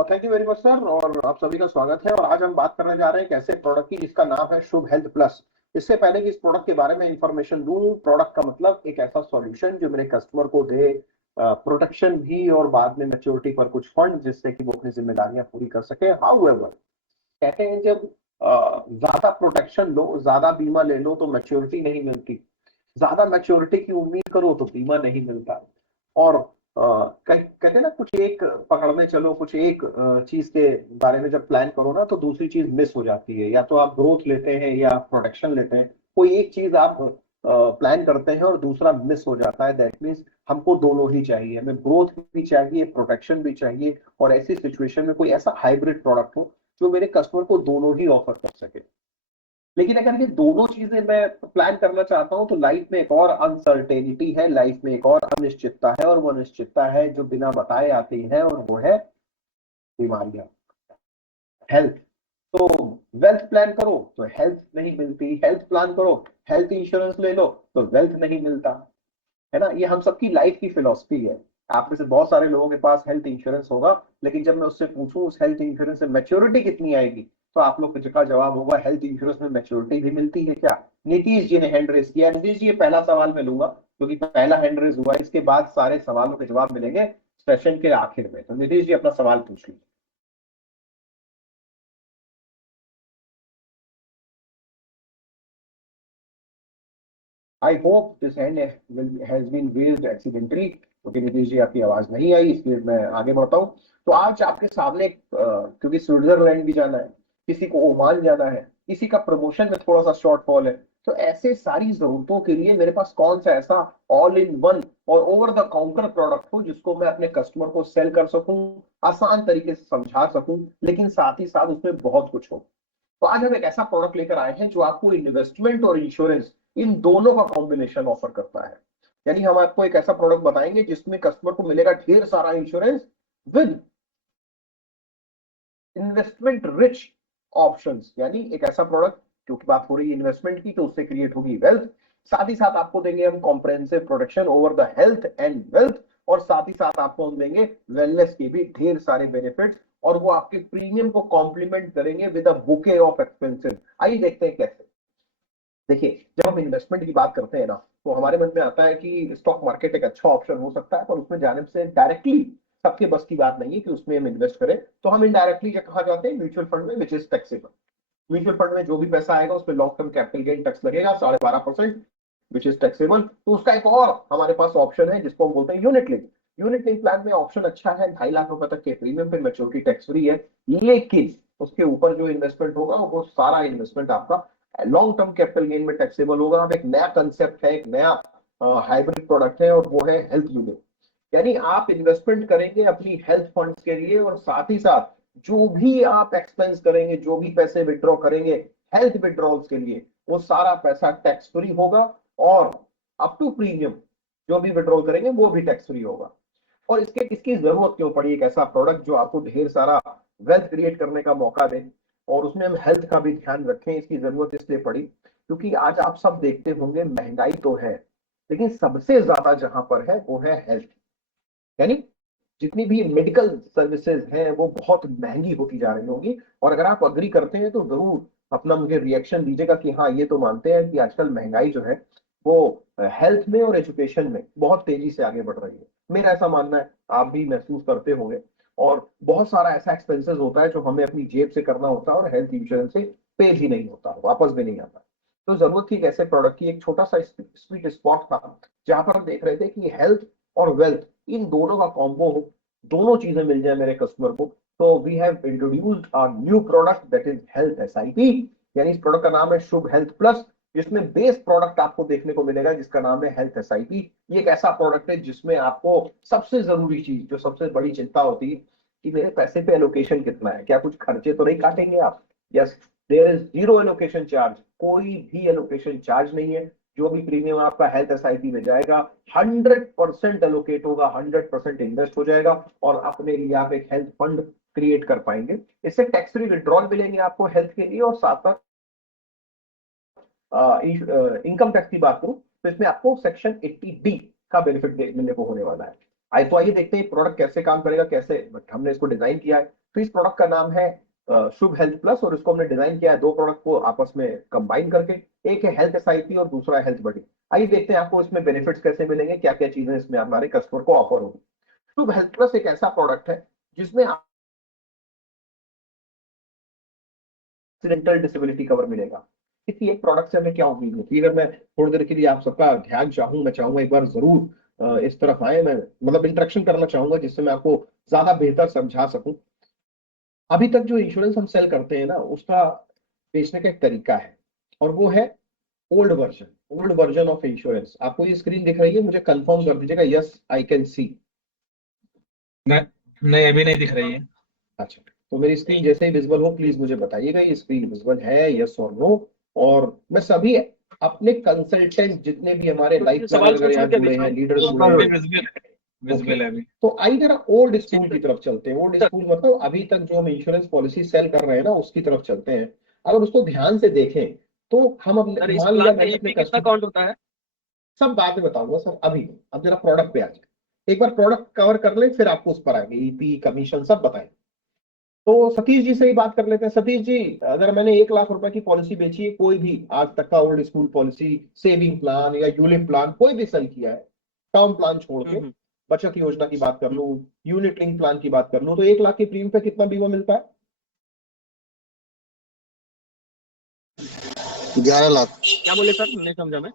Thank you very much sir, और आप सभी का स्वागत है। और आज हम बात करने जा रहे हैं एक ऐसे प्रोडक्ट की जिसका नाम है शुभ हेल्थ प्लस। इससे पहले कि इस प्रोडक्ट के बारे में इंफॉर्मेशन दूं, प्रोडक्ट का मतलब एक ऐसा सॉल्यूशन जो मेरे कस्टमर को दे प्रोटेक्शन भी और बाद में मैच्योरिटी पर कुछ फंड, जिससे कि वो अपनी जिम्मेदारियां पूरी कर सके। हाउएवर, कहते हैं जब ज्यादा प्रोटेक्शन लो, ज्यादा बीमा ले लो तो मैच्योरिटी नहीं मिलती, ज्यादा मैच्योरिटी की उम्मीद करो तो बीमा नहीं मिलता। और कहते हैं ना, कुछ एक पकड़ने चलो, कुछ एक चीज के बारे में जब प्लान करो ना तो दूसरी चीज मिस हो जाती है। या तो आप ग्रोथ लेते हैं या प्रोटेक्शन लेते हैं, कोई एक चीज आप प्लान करते हैं और दूसरा मिस हो जाता है। दैट मीन्स हमको दोनों ही चाहिए, हमें ग्रोथ भी चाहिए, प्रोटेक्शन भी चाहिए। और ऐसी सिचुएशन में कोई ऐसा हाइब्रिड प्रोडक्ट हो जो मेरे कस्टमर को दोनों ही ऑफर कर सके। लेकिन अगर ये दोनों चीजें मैं प्लान करना चाहता हूं तो लाइफ में एक और अनसर्टेनिटी है, लाइफ में एक और अनिश्चितता है, और वो अनिश्चितता है जो बिना बताए आती है, और वो है बीमारियां, हेल्थ। तो वेल्थ प्लान करो तो हेल्थ नहीं मिलती, हेल्थ प्लान करो, हेल्थ इंश्योरेंस ले लो तो वेल्थ नहीं मिलता। है ना, ये हम सबकी लाइफ की फिलॉसफी है। आप में से बहुत सारे लोगों के पास हेल्थ इंश्योरेंस होगा, लेकिन जब मैं उससे पूछूं उस हेल्थ इंश्योरेंस से मैच्योरिटी कितनी आएगी, तो आप लोग का जवाब होगा हेल्थ इंश्योरेंस में मैच्योरिटी भी मिलती है क्या। नीतीश जी ने हैंड रेस किया। नीतीश जी, ये पहला सवाल मैं लूंगा क्योंकि पहला हैंड रेस हुआ, इसके बाद सारे सवालों के जवाब मिलेंगे सेशन के आखिर में। तो नीतीश जी, अपना सवाल पूछ लीजिए। I hope this hand has been raised accidentally, क्योंकि नीतीश जी आपकी आवाज नहीं आई, इसलिए मैं आगे बढ़ता हूँ। तो आज आपके सामने क्योंकि स्विट्जरलैंड भी जाना है, किसी को ओमान जाना है, किसी का प्रमोशन में थोड़ा सा शॉर्टफॉल है, तो ऐसे सारी जरूरतों के लिए मेरे पास कौन सा ऐसा ऑल इन वन और ओवर द काउंटर प्रोडक्ट हो जिसको मैं अपने कस्टमर को सेल कर सकूं, आसान तरीके से समझा सकूं, लेकिन साथ ही साथ उसमें बहुत कुछ हो। तो आज हम एक ऐसा प्रोडक्ट लेकर आए हैं जो आपको इन्वेस्टमेंट और इंश्योरेंस, इन दोनों का कॉम्बिनेशन ऑफर करता है। यानी हम आपको एक ऐसा प्रोडक्ट बताएंगे जिसमें कस्टमर को मिलेगा ढेर सारा insurance with investment rich options. यानी एक ऐसा प्रोडक्ट, क्योंकि बात हो रही है इन्वेस्टमेंट की, तो उससे क्रिएट होगी वेल्थ। साथ ही साथ आपको देंगे हम comprehensive protection over the health and wealth, और साथ ही साथ आपको हम देंगे वेलनेस के भी ढेर सारे बेनिफिट्स, और वो आपके प्रीमियम को कॉम्प्लीमेंट करेंगे with a bouquet of expenses. आइए देखते हैं कैसे। देखिए, जब हम इन्वेस्टमेंट की बात करते हैं ना, तो हमारे मन में आता है कि स्टॉक मार्केट एक अच्छा ऑप्शन हो सकता है, पर उसमें जाने से डायरेक्टली सबके बस की बात नहीं है कि उसमें हम इन्वेस्ट करें। तो हम इनडायरेक्टली कहा जाते हैं म्यूचुअल फंड में, which is taxable. Mutual fund में जो भी पैसा आएगा उसमें long term capital gain tax लगेगा 12.5%, विच इज टैक्सेबल। तो उसका एक और हमारे पास ऑप्शन है जिसको हम बोलते हैं unit link. Unit link plan में ऑप्शन अच्छा है, 2.5 लाख रुपए तक के प्रीमियम पे मैच्योरिटी टैक्स फ्री है, लेकिन उसके ऊपर जो इन्वेस्टमेंट होगा वो सारा इन्वेस्टमेंट आपका लॉन्ग टर्म कैपिटल गेन में टैक्सेबल होगा। अब एक नया कंसेप्ट है, एक नया हाइब्रिड प्रोडक्ट है, और वो है हेल्थ यूनिट। यानी आप इन्वेस्टमेंट करेंगे अपनी हेल्थ फंड्स के लिए, और साथ ही साथ जो भी आप एक्सपेंस करेंगे, जो भी पैसे विड्रॉ करेंगे हेल्थ विड्रॉल्स के लिए, वो सारा पैसा टैक्स फ्री होगा। और अप टू प्रीमियम जो भी विड्रॉल करेंगे वो भी टैक्स फ्री होगा। और इसकी जरूरत क्यों पड़ी एक ऐसा प्रोडक्ट जो आपको ढेर सारा वेल्थ क्रिएट करने का मौका दे, और उसमें हम हेल्थ का भी ध्यान रखें। इसकी जरूरत इसलिए पड़ी क्योंकि आज आप सब देखते होंगे महंगाई तो है, लेकिन सबसे ज्यादा जहां पर है वो है हेल्थ। यानी जितनी भी मेडिकल सर्विसेज हैं वो बहुत महंगी होती जा रही होगी। और अगर आप अग्री करते हैं तो जरूर अपना मुझे रिएक्शन दीजिएगा कि हाँ, ये तो मानते हैं कि आजकल महंगाई जो है वो हेल्थ में और एजुकेशन में बहुत तेजी से आगे बढ़ रही है। मेरा ऐसा मानना है, आप भी महसूस करते होंगे। और बहुत सारा ऐसा एक्सपेंसेस होता है जो हमें अपनी जेब से करना होता है, और हेल्थ इंश्योरेंस से पे भी नहीं होता, वापस भी नहीं आता। तो जरूरत थी एक ऐसे प्रोडक्ट की, एक छोटा सा स्वीट स्पॉट था जहां पर हम देख रहे थे कि हेल्थ और वेल्थ, इन दोनों का कॉम्बो हो, दोनों चीजें मिल जाए मेरे कस्टमर को। तो we have introduced a new product that is health SIP. यानी इस प्रोडक्ट का नाम है शुभ हेल्थ प्लस, जिसमें बेस प्रोडक्ट आपको देखने को मिलेगा जिसका नाम है हेल्थ एसआईपी। ये एक ऐसा प्रोडक्ट है जिसमें आपको सबसे जरूरी चीज, जो सबसे बड़ी चिंता होती है कि मेरे पैसे पे एलोकेशन कितना है, क्या कुछ खर्चे तो नहीं काटेंगे आप। Yes, there is zero allocation charge, कोई भी एलोकेशन चार्ज नहीं है। जो भी प्रीमियम आपका हेल्थ एसआईपी में जाएगा 100% एलोकेट होगा, 100% इन्वेस्ट हो जाएगा, और अपने लिए आप एक हेल्थ फंड क्रिएट कर पाएंगे। इससे टैक्स फ्री विड्रॉल मिलेंगे आपको हेल्थ के लिए, और साथ साथ इनकम टैक्स की बात करूं तो इसमें आपको सेक्शन 80D का बेनिफिट मिलने को होने वाला है। तो आइए देखते हैं प्रोडक्ट कैसे काम करेगा, कैसे हमने इसको डिजाइन किया है। तो इस प्रोडक्ट का नाम है शुभ हेल्थ प्लस, और इसको हमने डिजाइन किया है दो प्रोडक्ट को आपस में कंबाइन करके। एक है हेल्थ एसआईपी और दूसरा हेल्थ बडी। आइए देखते हैं आपको इसमें बेनिफिट्स कैसे मिलेंगे, क्या क्या चीजें इसमें हमारे कस्टमर को ऑफर होगी। शुभ हेल्थ प्लस एक ऐसा प्रोडक्ट है जिसमें एक्सीडेंटल डिसेबिलिटी कवर मिलेगा। इसी एक प्रोडक्ट से हमें क्या उम्मीद होती है? अगर मैं थोड़ी देर के लिए आप सबका ध्यान चाहूँ, मैं चाहूंगा एक बार जरूर इस तरफ आए, मैं मतलब इंटरेक्शन करना चाहूंगा जिससे मैं आपको ज्यादा बेहतर समझा सकूं। अभी तक जो इंश्योरेंस हम सेल करते हैं ना, उसका बेचने का एक तरीका है, और वो है ओल्ड वर्जन ऑफ इंश्योरेंस। आपको ये स्क्रीन दिख रही है? मुझे कंफर्म कर दीजिएगा, यस आई कैन सी। नहीं, नहीं अभी नहीं दिख रही है। अच्छा, तो मेरी स्क्रीन जैसे ही विजिबल हो प्लीज मुझे बताइएगा ये स्क्रीन विजिबल है, यस और नो। और मैं सभी अपने कंसल्टेंट जितने भी हमारे लाइफ प्लानर सवाल अगर यहाँ पूछूं क्या जुड़े बीच हैं, में? लीडर्स जुड़े हाँ, हैं, अभी विजिबल है, ओके, विजिबल है अभी। तो आई जरा ओल्ड स्कूल की तरफ चलते हैं। ओल्ड स्कूल मतलब अभी तक जो हम इंश्योरेंस पॉलिसी सेल कर रहे हैं ना, उसकी तरफ चलते हैं। अगर उसको ध्यान से देखें तो हम अपने सर इस मान लिया प्लान में मैंने अपने ईपी कितना कस्टमर, काउंट होता है? सब बाद में बताऊंगा सर, अभी नहीं। अब जरा प्रोडक्ट पे आ जाए, एक बार प्रोडक्ट कवर कर ले फिर आपको उस पर आएंगे, ईपी कमीशन सब बताएंगे। तो सतीश जी से ही बात कर लेते हैं। सतीश जी, अगर मैंने 1 लाख रुपए की पॉलिसी बेची है, कोई भी आज तक का old school policy, saving plan या यूलिप प्लान कोई भी सेल किया है, टर्म प्लान छोड़ के, बचत योजना की बात कर लूं, यूनिट लिंक प्लान की बात कर लूं, तो 1 लाख की प्रीमियम पे कितना बीमा मिलता है? 11 लाख। क्या बोले सर, नहीं समझा मैं।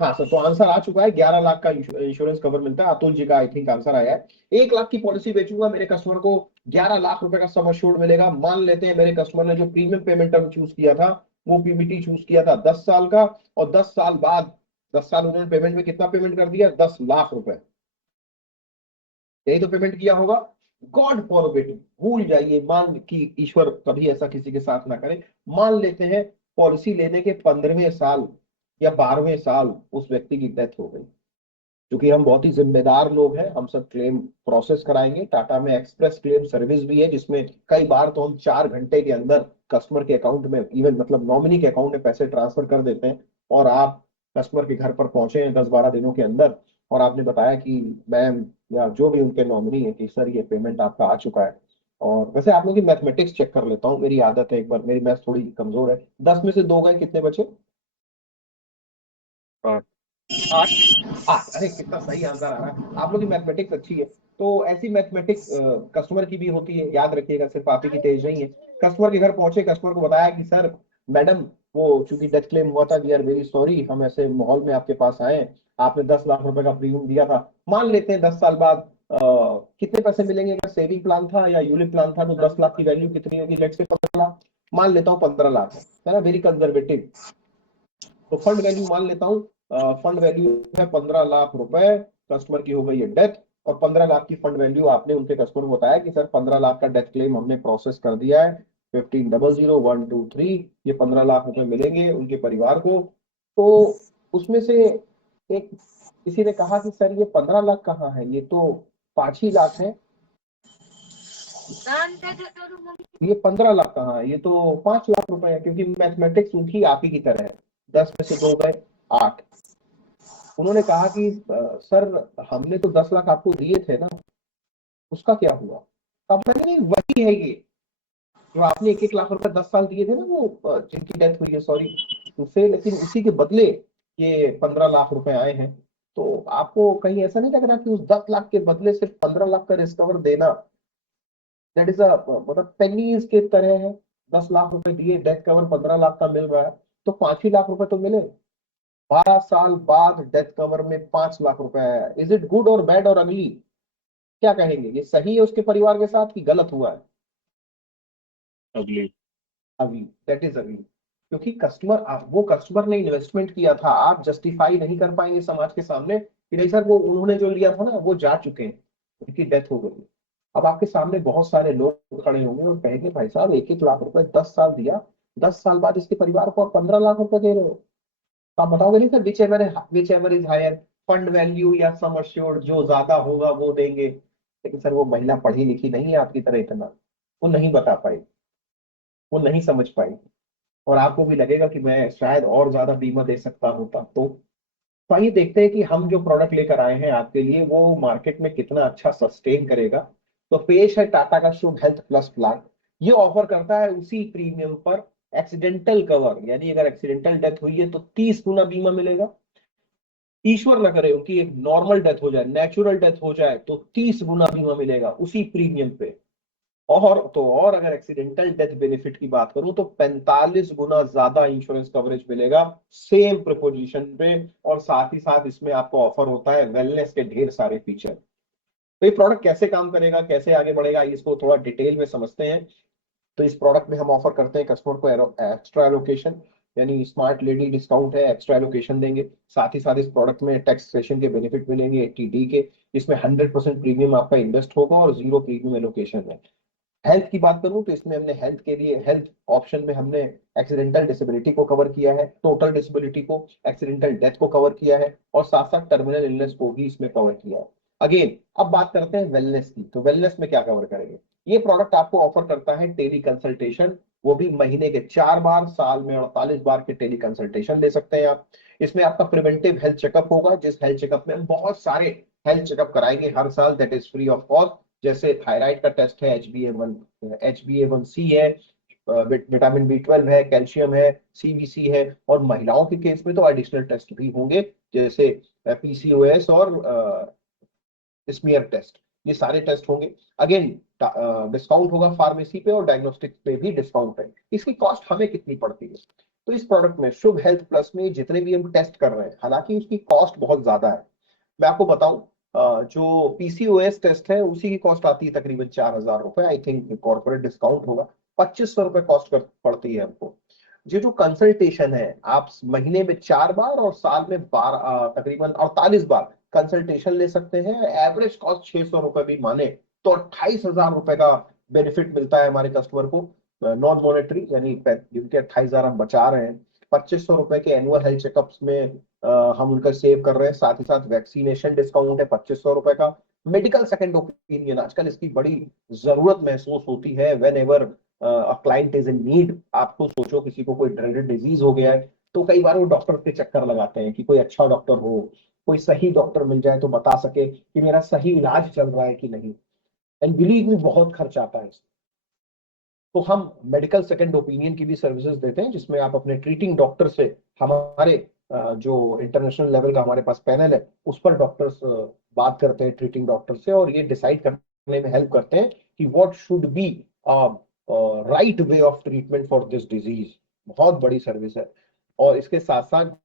हाँ सर, तो आंसर आ चुका है, 11 लाख का इंश्योरेंस कवर मिलता है। अतुल जी का आई थिंक आंसर आया है। 1 लाख की पॉलिसी बेचूंगा, मेरे कस्टमर को 11 लाख रुपए का सम एश्योर्ड मिलेगा। मान लेते हैं मेरे कस्टमर ने जो प्रीमियम पेमेंट टर्म चूज किया था, वो पीबीटी चूज किया था 10 साल का, और 10 साल बाद, 10 साल उन्होंने पेमेंट में कितना पेमेंट कर दिया? 10 लाख रुपए। यही तो पेमेंट किया होगा। गॉड फॉरबिड, भूल जाइए, मान कि ईश्वर कभी ऐसा किसी के साथ ना करे, मान लेते हैं पॉलिसी लेने के 15वें साल या 12वें साल उस व्यक्ति की डेथ हो गई। क्योंकि हम बहुत ही जिम्मेदार लोग हैं, हम सब क्लेम प्रोसेस कराएंगे। टाटा में एक्सप्रेस क्लेम सर्विस भी है, जिसमें कई बार तो हम 4 घंटे के अंदर कस्टमर के अकाउंट में, इवन मतलब नॉमिनी के अकाउंट में पैसे ट्रांसफर कर देते हैं। और आप कस्टमर के घर पर पहुंचे हैं 10-12 दिनों के अंदर, और आपने बताया कि मैम या जो भी उनके नॉमिनी है कि सर ये पेमेंट आपका आ चुका है। और वैसे आप लोग की मैथमेटिक्स चेक कर लेता हूँ, मेरी आदत है, एक बार मेरी मैथ थोड़ी कमजोर है। 10 में से 2 गए, कितने बचे? 8। 8। अरे कितना सही आंसर आ रहा है, आप लोग की मैथमेटिक्स अच्छी है। तो ऐसी मैथमेटिक्स कस्टमर की भी होती है, याद रखिएगा, सिर्फ आप ही की तेज नहीं है। कस्टमर के घर पहुंचे, कस्टमर को बताया कि सर मैडम, वो चूंकि डेथ क्लेम हुआ था, वी आर वेरी सॉरी, हम ऐसे माहौल में आपके पास आए, आपने 10 लाख रुपए का प्रीमियम दिया था। मान लेते हैं 10 साल बाद कितने पैसे मिलेंगे? अगर सेविंग प्लान था या यूलिप प्लान था, तो 10 लाख की वैल्यू कितनी होगी? Let's say 15 lakh. मान लेता हूँ 15 लाख है ना, वेरी कंजर्वेटिव। तो फंड वैल्यू मान लेता हूँ, फंड वैल्यू है 15 लाख रुपए, कस्टमर की हो गई है डेथ, और 15 लाख की फंड वैल्यू आपने उनके कस्टमर को बताया कि सर 15 लाख का डेथ क्लेम हमने प्रोसेस कर दिया है, 15000123, ये 15 लाख रुपए मिलेंगे उनके परिवार को। तो उसमें से एक किसी ने कहा कि सर ये 15 लाख कहाँ है, ये तो 5 ही लाख है। ये 15 लाख कहाँ है, ये तो 5 लाख रुपए है। क्योंकि मैथमेटिक्स उनकी आप ही की तरह है, 10 में से 2 गए, 8। उन्होंने कहा कि सर हमने तो 10 लाख आपको दिए थे ना, उसका क्या हुआ? अब मैंने नहीं, वही है ये जो आपने 1-1 लाख रुपए 10 साल दिए थे ना, वो जिनकी डेथ हुई है, सॉरी उससे, लेकिन उसी के बदले ये 15 लाख रुपए आए हैं। तो आपको कहीं ऐसा नहीं लग रहा कि उस 10 लाख के बदले सिर्फ 15 लाख का रिस्क देना, दैट इज अ मतलब पेनीज के तरह है। 10 लाख रुपए दिए, डेथ कवर 15 लाख का मिल रहा है, तो 5 ही लाख रुपए तो मिले। 12 साल बाद डेथ कवर में 5 लाख रुपए आया। इज इट गुड और बैड और अगली? क्या कहेंगे, ये सही है उसके परिवार के साथ कि गलत हुआ है? अगली। अगली, दैट इज अगली। क्योंकि कस्टमर, वो कस्टमर ने इन्वेस्टमेंट किया था, आप जस्टिफाई नहीं कर पाएंगे समाज के सामने कि नहीं सर वो उन्होंने जो लिया था ना वो जा चुके हैं, उनकी डेथ हो गई। अब आपके सामने बहुत सारे लोग खड़े होंगे और कहेंगे भाई साहब 1-1 लाख रुपए 10 साल दिया, 10 साल बाद इसके परिवार को आप 15 लाख रुपए दे रहे हो। तो आप बताओगे नहीं sir whichever is higher, fund value या सम अश्योर्ड, जो ज्यादा होगा वो देंगे। लेकिन सर वो महिला पढ़ी लिखी नहीं है आपकी तरह इतना, वो नहीं बता पाई, वो नहीं समझ पाई, और आपको भी लगेगा कि मैं शायद और ज्यादा बीमा दे सकता होता। तो आइए देखते हैं कि हम जो प्रोडक्ट लेकर आए हैं आपके लिए वो मार्केट में कितना अच्छा सस्टेन करेगा। तो पेश है टाटा का शुभ हेल्थ प्लस प्लान। ये ऑफर करता है उसी प्रीमियम पर एक्सीडेंटल कवर, यानी अगर एक्सीडेंटल डेथ हुई है तो 30 गुना बीमा मिलेगा। ईश्वर न करे उनकी एक नॉर्मल डेथ हो जाए, नेचुरल डेथ हो जाए, तो 30 गुना बीमा मिलेगा उसी प्रीमियम पे। और अगर एक्सीडेंटल डेथ बेनिफिट की बात करूं तो 45 गुना ज्यादा इंश्योरेंस कवरेज मिलेगा सेम प्रोपोजिशन पे। और साथ ही साथ इसमें आपको ऑफर होता है वेलनेस के ढेर सारे फीचर। तो ये प्रोडक्ट कैसे काम करेगा, कैसे आगे बढ़ेगा, इसको थोड़ा डिटेल में समझते हैं। तो इस प्रोडक्ट में हम ऑफर करते हैं कस्टमर को एक्स्ट्रा एलोकेशन, यानी स्मार्ट लेडी डिस्काउंट है, एक्स्ट्रा एलोकेशन देंगे। साथ ही साथ इस प्रोडक्ट में टैक्सेशन के बेनिफिट मिलेंगे 80D के। इसमें 100% प्रीमियम आपका इन्वेस्ट होगा और 0 प्रीमियम एलोकेशन है। हेल्थ की बात करूं तो इसमें हमने हेल्थ के लिए हेल्थ ऑप्शन में हमने एक्सीडेंटल डिसेबिलिटी को कवर किया है, टोटल डिसेबिलिटी को, एक्सीडेंटल डेथ को कवर किया है, और साथ साथ टर्मिनल इलनेस को भी इसमें कवर किया है। अगेन अब बात करते हैं वेलनेस की। तो वेलनेस में क्या कवर करेंगे? ये प्रोडक्ट आपको ऑफर करता है टेली कंसल्टेशन, वो भी महीने के 4 बार, साल में 48 बार के टेली कंसल्टेशन ले सकते हैं आप। इसमें आपका प्रिवेंटिव हेल्थ चेकअप होगा, जिस हेल्थ चेकअप में हम बहुत सारे हेल्थ चेकअप कराएंगे हर साल, that is free of cost. जैसे थायराइड का टेस्ट है, HbA1c है, विटामिन B12 है, कैल्शियम है, CBC है, और महिलाओं के केस में तो एडिशनल टेस्ट भी होंगे, जैसे PCOS और स्मीयर टेस्ट। ये सारे टेस्ट होंगे। अगेन डिस्काउंट होगा फार्मेसी पे और डायग्नोस्टिक पे भी डिस्काउंट है। इसकी कॉस्ट हमें कितनी पड़ती है? तो इस प्रोडक्ट में शुभ हेल्थ प्लस में जितने भी हम टेस्ट कर रहे हैं, हालांकि उसकी कॉस्ट बहुत ज्यादा है। मैं आपको बताऊं, जो PCOS टेस्ट है उसी की कॉस्ट आती है तकरीबन 4000 रुपए, आई थिंक कॉर्पोरेट डिस्काउंट होगा। 2500 रुपए कॉस्ट पड़ती है हमको। ये जो कंसल्टेशन है, आप महीने में 4 बार और साल में 12 तकरीबन 48 बार कंसल्टेशन ले सकते हैं। एवरेज कॉस्ट 600 रुपए भी माने तो 28,000 रुपए का बेनिफिट मिलता है हमारे कस्टमर को, नॉन मॉनेटरी, यानी जिनके 28,000 हम बचा रहे हैं। 2500 रुपए के एनुअल हेल्थ चेकअप्स में हम उनका सेव कर रहे हैं। साथ ही साथ वैक्सीनेशन डिस्काउंट है 2500 रुपए का। मेडिकल सेकंड ओपिनियन आजकल इसकी बड़ी जरूरत महसूस होती है। When ever client is in need, आपको सोचो किसी को कोई ड्रग डिजीज हो गया है, तो कई बार वो डॉक्टर के चक्कर लगाते हैं कि कोई अच्छा डॉक्टर हो, कोई सही डॉक्टर मिल जाए तो बता सके कि मेरा सही इलाज चल रहा है कि नहीं। एंड बिलीव में बहुत खर्च आता है। तो हम मेडिकल सेकंड ओपिनियन की भी सर्विसेज देते हैं, जिसमें आप अपने ट्रीटिंग डॉक्टर से, हमारे जो इंटरनेशनल लेवल का हमारे पास पैनल है उस पर डॉक्टर्स बात करते हैं ट्रीटिंग डॉक्टर से, और ये डिसाइड करने में हेल्प करते हैं कि what should be right way of treatment for this disease. बहुत बड़ी सर्विस है। और इसके साथ साथ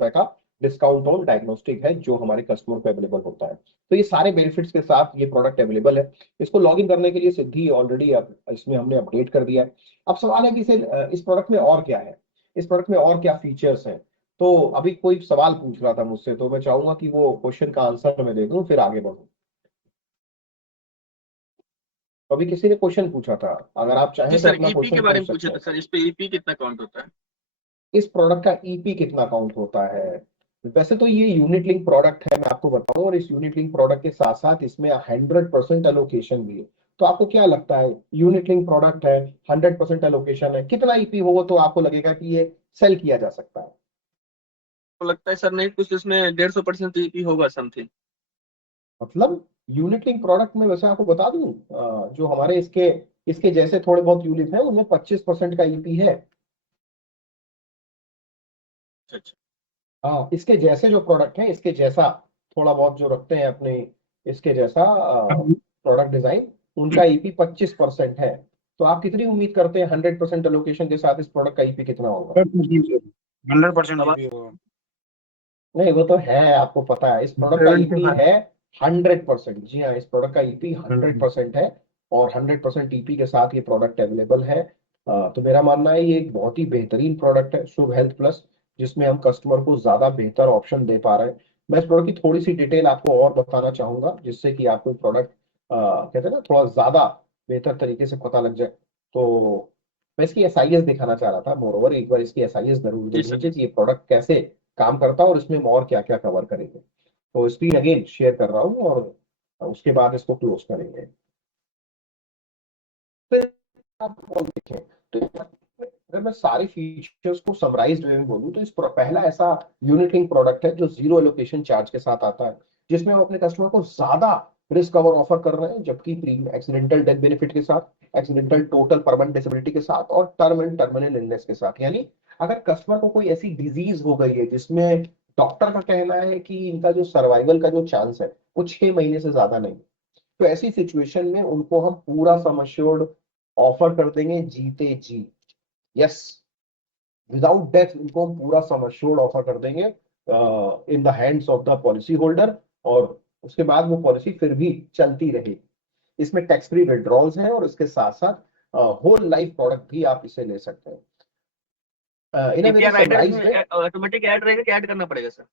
का डिस्काउंट ऑन डायग्नोस्टिक है जो हमारे कस्टमर को अवेलेबल होता है। तो ये सारे बेनिफिट्स के साथ ये प्रोडक्ट अवेलेबल है। इसको लॉग इन करने के लिए सिद्धि ऑलरेडी अब इसमें हमने अपडेट कर दिया है। अब सवाल है कि इस प्रोडक्ट में और क्या है, इस प्रोडक्ट में और क्या फीचर्स हैं। तो अभी कोई सवाल पूछ रहा था मुझसे, तो मैं चाहूंगा कि वो क्वेश्चन का आंसर मैं दे दूं फिर आगे बढ़ूं। अभी किसी ने क्वेश्चन पूछा था, अगर आप जी चाहें तो सर, अपना ईपी के क्वेश्चन बारे पूछ में पूछे सकते थे हैं। सर, इस पे ईपी कितना काउंट होता है? इस प्रोडक्ट का ईपी कितना काउंट होता है? वैसे तो ये यूनिट लिंक प्रोडक्ट है, मैं आपको बताऊं, और इस यूनिट लिंक प्रोडक्ट के साथ साथ इसमें 100% एलोकेशन भी है। तो आपको क्या लगता है, यूनिट लिंक प्रोडक्ट है, 100% एलोकेशन है, कितना ईपी होगा तो आपको लगेगा कि ये सेल किया जा सकता है? तो लगता है सर नहीं, कुछ इसमें 150% ईपी होगा समथिंग। मतलब यूनिट लिंक प्रोडक्ट में वैसे आपको बता दूं, जो हमारे इसके इसके जैसे थोड़े बहुत यूनिट है उनमें 25% का ईपी है। अच्छा। हाँ, इसके जैसे जो प्रोडक्ट है, इसके जैसा थोड़ा बहुत जो रखते हैं अपने, इसके जैसा प्रोडक्ट डिजाइन, उनका ईपी 25% है। तो आप कितनी उम्मीद करते हैं 100% एलोकेशन के साथ इस प्रोडक्ट का ईपी कितना होगा? 100% ईपी होगा। नहीं, वो तो है, आपको पता है इस प्रोडक्ट का ईपी है 100%। जी हाँ, इस प्रोडक्ट का ईपी 100% है, और 100% ईपी के साथ ये प्रोडक्ट अवेलेबल है। तो मेरा मानना है ये एक बहुत ही बेहतरीन प्रोडक्ट है शुभ हेल्थ प्लस, जिसमें हम कस्टमर को ज्यादा बेहतर ऑप्शन दे पा रहे हैं। मैं इस प्रोडक्ट की थोड़ी सी डिटेल आपको और बताना चाहूंगा, जिससे कि आपको प्रोडक्ट कहते हैं ना थोड़ा ज्यादा बेहतर तरीके से पता लग जाए। तो मैं इसकी एसआईएस दिखाना चाह रहा था, मोर ओवर एक बार इसकी एसआईएस जरूर जी देख सर। लीजिए कि ये प्रोडक्ट कैसे काम करता है और इसमें हम और क्या क्या कवर करेंगे। तो स्क्रीन अगेन शेयर कर रहा हूँ, और उसके बाद इसको क्लोज करेंगे। फिर आप और देखें, तो अगर मैं सारे फीचर्स को समराइज्ड वे में बोलूं तो इस पहला ऐसा यूनिट लिंक प्रोडक्ट है जो जीरो एलोकेशन चार्ज के साथ आता है। जिसमें वो अपने कस्टमर को ज्यादा रिस्क कवर ऑफर कर रहे हैं, जबकि एक्सीडेंटल डेथ बेनिफिट के साथ, एक्सीडेंटल टोटल परमानेंट डिसेबिलिटी के साथ और टर्म एंड टर्मिनल इलनेस के साथ। यानी अगर कस्टमर को कोई ऐसी डिजीज हो गई है जिसमें डॉक्टर का कहना है कि इनका जो सर्वाइवल का जो चांस है वो 6 महीने से ज्यादा नहीं, तो ऐसी सिचुएशन में उनको हम पूरा सम एश्योर्ड ऑफर कर देंगे, जीते जी। यस, विदाउट डेथ उनको हम पूरा सम एश्योर्ड ऑफर कर देंगे in the hands of the policy holder, और उसके बाद वो पॉलिसी फिर भी चलती रहेगी। इसमें टैक्स फ्री विड्रॉल्स हैं और इसके साथ साथ होल लाइफ प्रोडक्ट भी आप इसे ले सकते हैं। इन API राइटर समराइज में इसमें ऑटोमेटिक ऐड रहेगा कि ऐड करना पड़ेगा सर?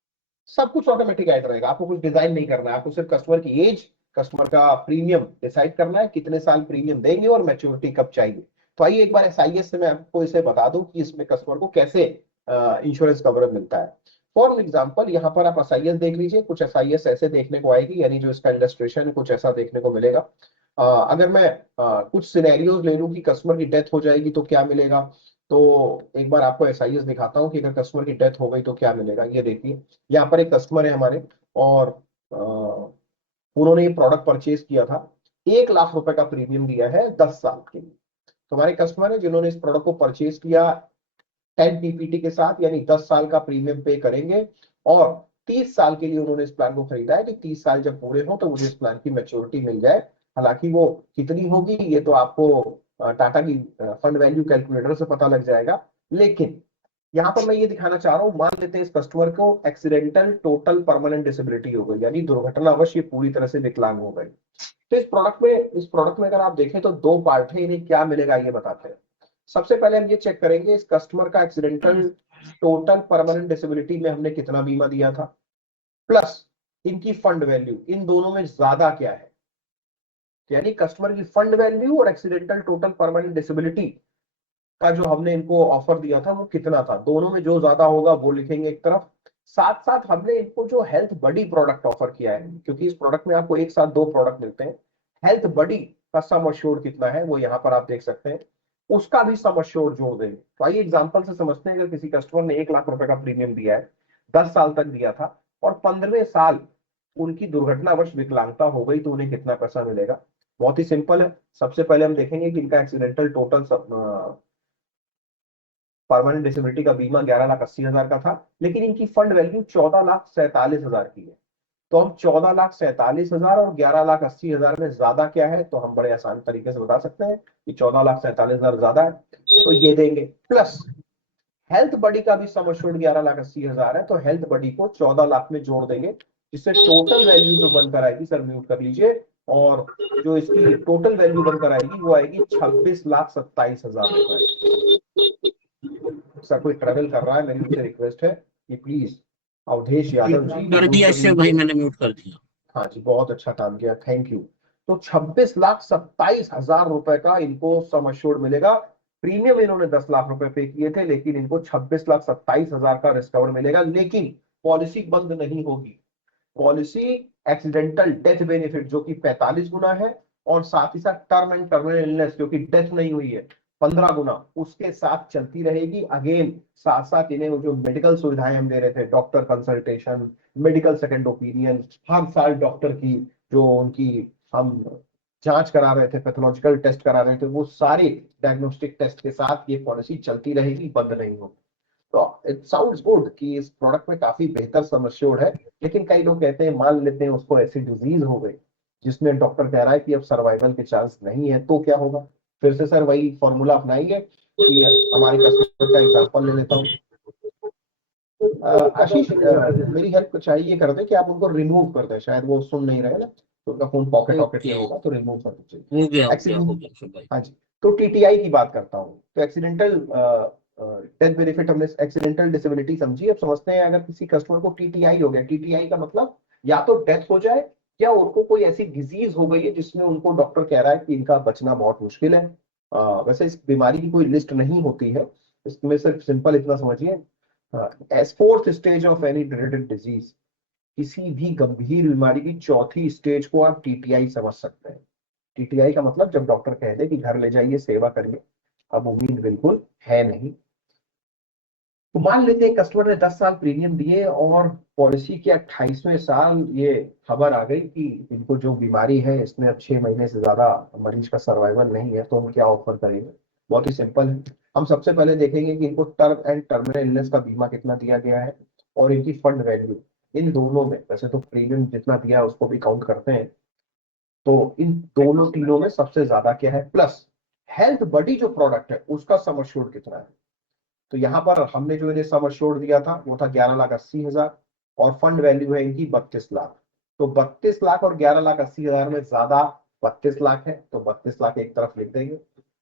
सब कुछ ऑटोमेटिक ऐड रहेगा, आपको कुछ डिजाइन नहीं करना है, आपको सिर्फ कस्टमर की एज, कस्टमर का प्रीमियम डिसाइड करना है, कितने साल प्रीमियम देंगे और मैच्योरिटी कब चाहिए। तो आइए एक बार एसआईएस से मैं आपको इसे बता दूं कि इसमें कस्टमर को कैसे इंश्योरेंस कवरेज मिलता है। फॉर एग्जाम्पल यहाँ पर आप एसआईएस देख लीजिए, कुछ एसआईएस ऐसे देखने को आएगी, यानी जो इसका इलस्ट्रेशन कुछ ऐसा देखने को मिलेगा। अगर मैं कुछ सिनेरियोज ले लूं कि कस्टमर की डेथ हो जाएगी तो क्या मिलेगा, तो एक बार आपको एसआईएस दिखाता हूं कि अगर कस्टमर की डेथ हो गई तो क्या मिलेगा। ये देखिए, यहाँ पर एक कस्टमर है हमारे और उन्होंने ये प्रोडक्ट परचेज किया था, 1 लाख रुपए का प्रीमियम दिया है 10 साल के लिए। तो हमारे कस्टमर है जिन्होंने इस प्रोडक्ट को परचेज किया 10 पीपीटी के साथ, यानी 10 साल का प्रीमियम पे करेंगे और 30 साल के लिए उन्होंने इस प्लान को खरीदा है कि 30 साल जब पूरे हो तो मुझे इस प्लान की मैच्योरिटी मिल जाए। हालांकि वो कितनी होगी ये तो आपको टाटा की फंड वैल्यू कैलकुलेटर से पता लग जाएगा, लेकिन यहाँ पर मैं ये दिखाना चाह रहा हूँ, मान लेते हैं इस कस्टमर को एक्सीडेंटल टोटल परमानेंट डिसेबिलिटी हो गई, यानी दुर्घटनावश ये पूरी तरह से विकलांग हो गई। तो इस प्रोडक्ट में अगर आप देखें तो 2 पार्ट है, इन्हें क्या मिलेगा ये बताते हैं। सबसे पहले हम ये चेक करेंगे इस कस्टमर का एक्सीडेंटल टोटल परमानेंट डिसेबिलिटी में हमने कितना बीमा दिया था, प्लस इनकी फंड वैल्यू, इन दोनों में ज्यादा क्या है। यानी कस्टमर की फंड वैल्यू और एक्सीडेंटल टोटल परमानेंट डिसेबिलिटी का जो हमने इनको ऑफर दिया था वो कितना था, दोनों में जो ज्यादा होगा वो लिखेंगे एक तरफ। साथ साथ हमने इनको जो हेल्थ बडी प्रोडक्ट ऑफर किया है, क्योंकि इस प्रोडक्ट में आपको एक साथ 2 प्रोडक्ट मिलते हैं, हेल्थ बडी का सम अश्योर्ड कितना है वो यहाँ पर आप देख सकते हैं, उसका भी सम अश्योर्ड जोड़ देंगे। तो आइए एग्जांपल से समझते हैं, अगर किसी कस्टमर ने 1 लाख रुपए का प्रीमियम दिया है, 10 साल तक दिया था और 15वें साल उनकी दुर्घटनावश विकलांगता हो गई, तो उन्हें कितना पैसा मिलेगा। बहुत ही सिंपल है, सबसे पहले हम देखेंगे कि इनका एक्सीडेंटल टोटल परमानेंट डिसेबिलिटी का बीमा 11,80,000 का था, लेकिन इनकी फंड वैल्यू 14,47,000 की है। तो हम 14,47,000 और 11,80,000 में ज्यादा क्या है, तो हम बड़े आसान तरीके से बता सकते हैं कि 14,47,000 ज्यादा है, तो ये देंगे। प्लस हेल्थ बडी का भी सम एश्योर्ड 11,80,000 है, तो हेल्थ बडी को 14 लाख में जोड़ देंगे, जिससे टोटल वैल्यू जो बनकर आएगी, सर म्यूट कर लीजिए, और जो इसकी टोटल वैल्यू बनकर आएगी वो आएगी 26,27,000 रुपए। सर कोई ट्रेवल कर रहा है, मेरी उनसे रिक्वेस्ट है कि प्लीज अवधेश यादव जी कर दिया इससे भाई, मैंने म्यूट कर दिया। हाँ जी, बहुत अच्छा काम किया, थैंक यू। तो 26,27,000 रुपए का इनको सम एश्योर्ड मिलेगा। प्रीमियम इन्होंने 10 लाख रुपए पे किए थे, लेकिन इनको 26,27,000 का रिस्क कवर मिलेगा, लेकिन पॉलिसी बंद नहीं होगी। पॉलिसी एक्सीडेंटल डेथ बेनिफिट जो कि 45 गुना है, और साथ ही साथ टर्म एंड टर्मिनल इलनेस जो कि डेथ नहीं हुई है 15 गुना, उसके साथ चलती रहेगी। अगेन साथ साथ इन्हें वो जो मेडिकल सुविधाएं हम दे रहे थे, doctor consultation, medical second opinion, हर साल डॉक्टर की जो उनकी हम जांच करा रहे थे, पैथोलॉजिकल टेस्ट करा रहे थे, वो सारे डायग्नोस्टिक टेस्ट के साथ ये पॉलिसी चलती रहेगी, बंद नहीं होगी। तो इट साउंड्स गुड कि इस प्रोडक्ट में काफी बेहतर सम एश्योर्ड है, लेकिन कई लोग कहते हैं, मान लेते हैं उसको ऐसी डिजीज हो गई जिसमें डॉक्टर कह रहा है कि अब सर्वाइवल के चांस नहीं है, तो क्या होगा। फिर से सर वही फॉर्मूला अपनाएंगे कि हमारे कस्टमर का एग्जांपल ले लेता हूँ। आशीष मेरी हेल्प चाहिए कर दे कि आप उनको रिमूव कर दें, शायद वो सुन नहीं रहे ना, तो उनका फोन पॉकेट में होगा, तो रिमूव कर दीजिए। हो गया एक्सीडेंट, हाँ जी। तो टीटीआई की बात करता हूँ, तो एक्सीडेंटल डेथ बेनिफिट हमने एक्सीडेंटल डिसेबिलिटी समझी, अब समझते हैं अगर किसी कस्टमर को टीटीआई हो गया। टीटीआई का मतलब या तो डेथ हो जाए या उनको कोई ऐसी डिजीज हो गई है जिसमें उनको डॉक्टर कह रहा है कि इनका बचना बहुत मुश्किल है। वैसे इस बीमारी की कोई लिस्ट नहीं होती है, इसमें सिर्फ सिंपल इतना समझिए, as fourth stage of any dreaded disease, किसी भी गंभीर बीमारी की चौथी स्टेज को आप टीटीआई समझ सकते हैं। टीटीआई का मतलब जब डॉक्टर कह दे कि घर ले जाइए, सेवा करिए, अब उम्मीद बिल्कुल है नहीं। तो मान लेते हैं कस्टमर ने 10 साल प्रीमियम दिए और पॉलिसी के 28वें साल ये खबर आ गई कि इनको जो बीमारी है इसमें अब 6 महीने से ज्यादा मरीज का सर्वाइवल नहीं है, तो हम क्या ऑफर करेंगे? बहुत ही सिंपल है। हम सबसे पहले देखेंगे कि इनको टर्म एंड टर्मिनल इलनेस का बीमा कितना दिया गया है और इनकी फंड वैल्यू, इन दोनों में, वैसे तो प्रीमियम जितना दिया है उसको भी काउंट करते हैं, तो इन दोनों तीनों में सबसे ज्यादा क्या है, प्लस हेल्थ बडी जो प्रोडक्ट है उसका सम एश्योर्ड कितना है। तो यहाँ पर हमने जो इन्हें सम एश्योर्ड दिया था वो था 11,80,000 और फंड वैल्यू है इनकी 32 लाख। तो 32 लाख और 11,80,000 में ज्यादा 32 लाख है, तो 32 लाख एक तरफ लिख देंगे।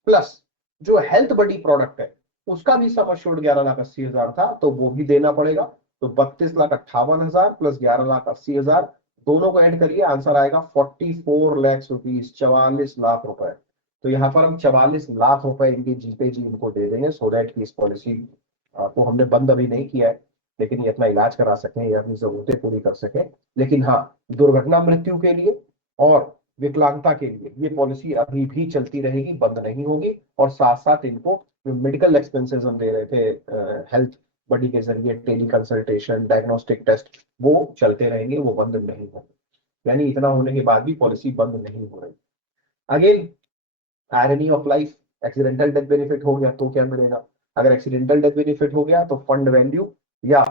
प्लस जो हेल्थ बडी प्रोडक्ट है उसका भी सम एश्योर्ड 11,80,000 था, तो वो भी देना पड़ेगा। तो 32,58,000 प्लस 11,80,000 दोनों को ऐड करिए, आंसर आएगा 44 लाख रुपीज, 44 लाख रुपए। तो यहाँ पर हम 44 लाख रुपए इनकी जीपे जी इनको दे देंगे, सो दैट की इस पॉलिसी को हमने बंद अभी नहीं किया है, लेकिन ये अपना इलाज करा सकें या अपनी जरूरतें पूरी कर सकें। लेकिन हाँ, दुर्घटना मृत्यु के लिए और विकलांगता के लिए ये पॉलिसी अभी भी चलती रहेगी, बंद नहीं होगी। और साथ साथ इनको जो मेडिकल एक्सपेंसेस हम दे रहे थे हेल्थ बडी के जरिए, टेली कंसल्टेशन, डायग्नोस्टिक टेस्ट, वो चलते रहेंगे, वो बंद नहीं होंगे। यानी इतना होने के बाद भी पॉलिसी बंद नहीं हो रही। Again irony of life, accidental death benefit हो गया तो क्या मिलेगा? अगर एक्सीडेंटल डेथ बेनिफिट हो गया तो फंड वैल्यू या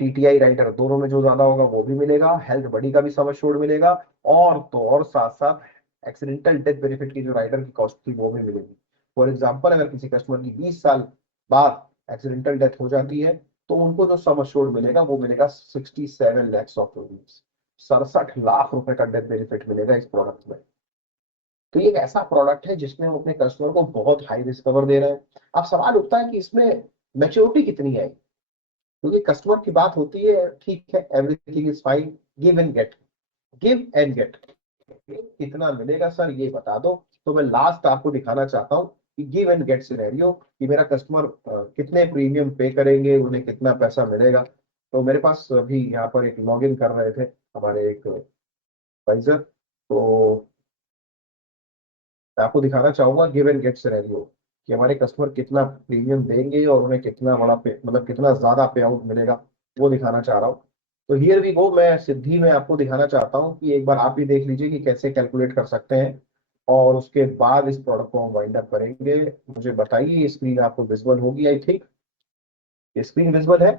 टीटीआई राइडर, दोनों में जो ज्यादा होगा वो भी मिलेगा, हेल्थ बडी का भी सम एश्योर्ड मिलेगा, और तो और साथ साथ एक्सीडेंटल डेथ बेनिफिट की जो राइडर की कॉस्ट थी वो भी मिलेगी। फॉर एग्जाम्पल, अगर किसी कस्टमर की 20 साल बाद एक्सीडेंटल डेथ हो जाती है तो उनको जो सम एश्योर्ड मिलेगा वो मिलेगा 67 lakhs ऑफ रुपीज, 67 लाख रुपए का डेथ बेनिफिट मिलेगा इस प्रोडक्ट में। तो ये एक ऐसा प्रोडक्ट है जिसमें हम अपने कस्टमर को बहुत हाई रिस्क कवर दे रहे हैं। अब सवाल उठता है कि इसमें मैच्योरिटी कितनी है, क्योंकि कस्टमर की बात होती है, ठीक है, everything is fine, give and get, give and get, कितना मिलेगा सर ये बता दो। तो मैं लास्ट आपको दिखाना चाहता हूँ कि गिव एंड गेट सिनेरियो, कि मेरा कस्टमर कितने प्रीमियम पे करेंगे, उन्हें कितना पैसा मिलेगा। तो मेरे पास अभी यहाँ पर एक लॉग इन कर रहे थे हमारे एक एडवाइजर, तो मैं आपको दिखाना चाहूंगा गिव एंड गेट सिनेरियो कि हमारे कस्टमर कितना प्रीमियम देंगे और उन्हें कितना बड़ा मतलब कितना ज्यादा पे आउट मिलेगा, वो दिखाना चाह रहा हूँ। तो हियर वी गो, मैं सिद्धि में आपको दिखाना चाहता हूँ कि एक बार आप भी देख लीजिए कि कैसे कैलकुलेट कर सकते हैं, और उसके बाद इस प्रोडक्ट को हम वाइंड अप करेंगे। मुझे बताइए, स्क्रीन आपको विजुअल होगी आई थिंक, स्क्रीन विजुअल है?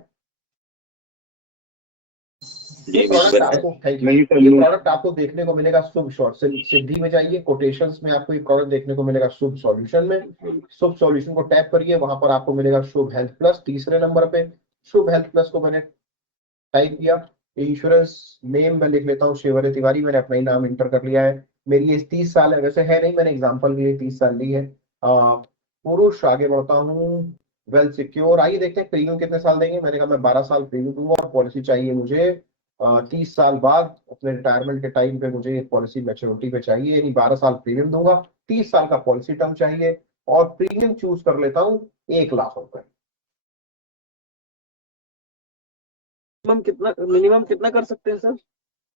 ये प्रोडक्ट आपको, थैंक यू, ये प्रोडक्ट आपको देखने को मिलेगा शुभ शॉर्ट, सिद्धि में जाइए, कोटेशंस में आपको ये प्रोडक्ट देखने को मिलेगा शुभ सॉल्यूशन में। शुभ सॉल्यूशन को टैप करिए, वहां पर आपको मिलेगा शुभ हेल्थ प्लस, तीसरे नंबर पे। शुभ हेल्थ प्लस को मैंने टाइप किया, इंश्योरेंस नेम मैं लिख लेता हूँ शिवरी तिवारी, मैंने अपना ही नाम इंटर कर लिया है। मेरी एज 30 साल है, वैसे है नहीं, मैंने एग्जाम्पल के लिए 30 साल ली है। पुरुष, आगे बढ़ता हूँ, वेल सिक्योर। आइए देखते हैं प्रीमियम कितने साल देंगे। मैंने कहा मैं 12 साल प्रीमियम दूंगा और पॉलिसी चाहिए मुझे 30 साल बाद, अपने रिटायरमेंट के टाइम पे मुझे ये पॉलिसी मैच्योरिटी पे चाहिए, यानी 12 साल प्रीमियम दूंगा, 30 साल का पॉलिसी टर्म चाहिए, और प्रीमियम चूज कर लेता हूँ 1 लाख रुपए। मिनिमम कितना कर सकते हैं सर?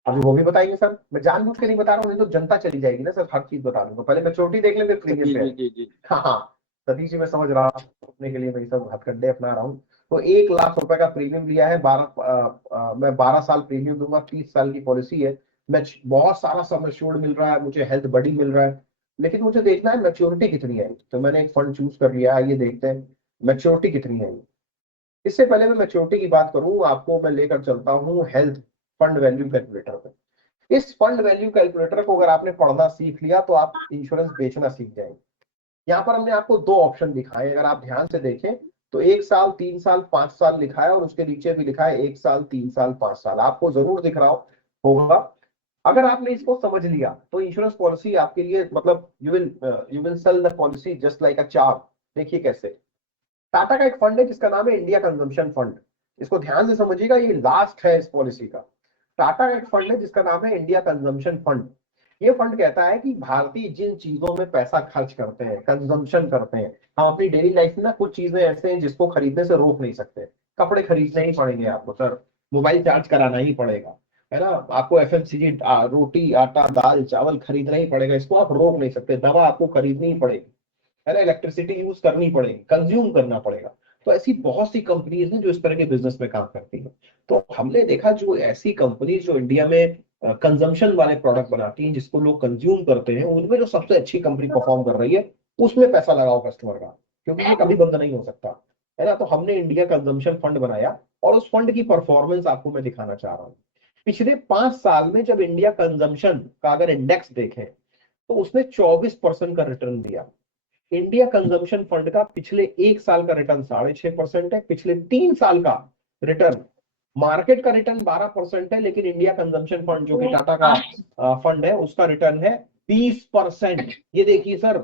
अभी वो भी बताएंगे सर, मैं जानबूझ के नहीं बता रहा हूँ, नहीं तो जनता चली जाएगी ना सर, हर चीज बता दूंगा, पहले मैच्योरिटी देख लें फिर प्रीमियम पे। जी। हाँ हाँ, सतीश जी मैं समझ रहा हूँ, अपने के लिए मैं सब हथकंडे अपना रहा हूँ। तो 1 लाख रुपए का प्रीमियम लिया है, मैं 12 साल प्रीमियम दूंगा, 30 साल की पॉलिसी है। मैं बहुत सारा सम एश्योर्ड मिल रहा है, मुझे हेल्थ बडी मिल रहा है, लेकिन मुझे देखना है मैच्योरिटी कितनी है। तो मैंने एक फंड चूज कर लिया है, ये देखते हैं मैच्योरिटी कितनी है। इससे पहले मैं मैच्योरिटी की बात करूं, आपको मैं लेकर चलता हूं हेल्थ फंड वैल्यू कैलकुलेटर पे। इस फंड वैल्यू कैलकुलेटर को अगर आपने पढ़ना सीख लिया तो आप इंश्योरेंस बेचना सीख जाएंगे। यहाँ पर हमने आपको 2 ऑप्शन दिखाए, अगर आप ध्यान से देखें तो 1 साल, 3 साल, 5 साल लिखा है, और उसके नीचे भी लिखा है 1 साल, 3 साल, 5 साल, आपको जरूर दिख रहा होगा। अगर आपने इसको समझ लिया तो इंश्योरेंस पॉलिसी आपके लिए, मतलब you will sell the policy just like a charm. देखिए कैसे, टाटा का एक फंड है जिसका नाम है इंडिया कंजम्पशन फंड, इसको ध्यान से समझिएगा, ये लास्ट है इस पॉलिसी का। टाटा का एक फंड है जिसका नाम है इंडिया कंजम्पशन फंड। ये फंड कहता है कि भारतीय जिन चीजों में पैसा खर्च करते हैं, कंजम्पशन करते हैं, हम अपनी डेली लाइफ में ना, कुछ चीजें ऐसे हैं जिसको खरीदने से रोक नहीं सकते। कपड़े खरीदने ही पड़ेंगे आपको सर, मोबाइल चार्ज कराना ही पड़ेगा, है ना, आपको एफएमसीजी रोटी, आटा, दाल, चावल खरीदना ही पड़ेगा, इसको आप रोक नहीं सकते। दवा आपको खरीदनी ही पड़ेगी, है ना, इलेक्ट्रिसिटी यूज करनी पड़ेगी, कंज्यूम करना पड़ेगा। तो ऐसी बहुत सी कंपनीज हैं जो इस तरह के बिजनेस में काम करती हैं। तो हमने देखा जो ऐसी कंपनी जो इंडिया में कंजम्पशन वाले प्रोडक्ट बनाती हैं जिसको लोग कंज्यूम करते हैं, उनमें जो सबसे अच्छी कंपनी परफॉर्म कर रही है उसमें पैसा लगाओ कस्टमर का, क्योंकि ये कभी बंद नहीं हो सकता है ना। तो हमने इंडिया कंजम्पशन फंड बनाया और उस फंड की परफॉर्मेंस आपको मैं दिखाना चाह रहा हूँ। पिछले 5 साल में जब इंडिया कंजम्पशन का अगर इंडेक्स देखें तो उसने 24% का रिटर्न दिया। इंडिया कंजम्पशन फंड का पिछले 1 साल का रिटर्न 6.5% है, पिछले 3 साल का रिटर्न, मार्केट का रिटर्न 12% है, लेकिन इंडिया कंजम्पशन फंड जो कि टाटा का फंड है उसका रिटर्न है 20%। ये देखिए सर,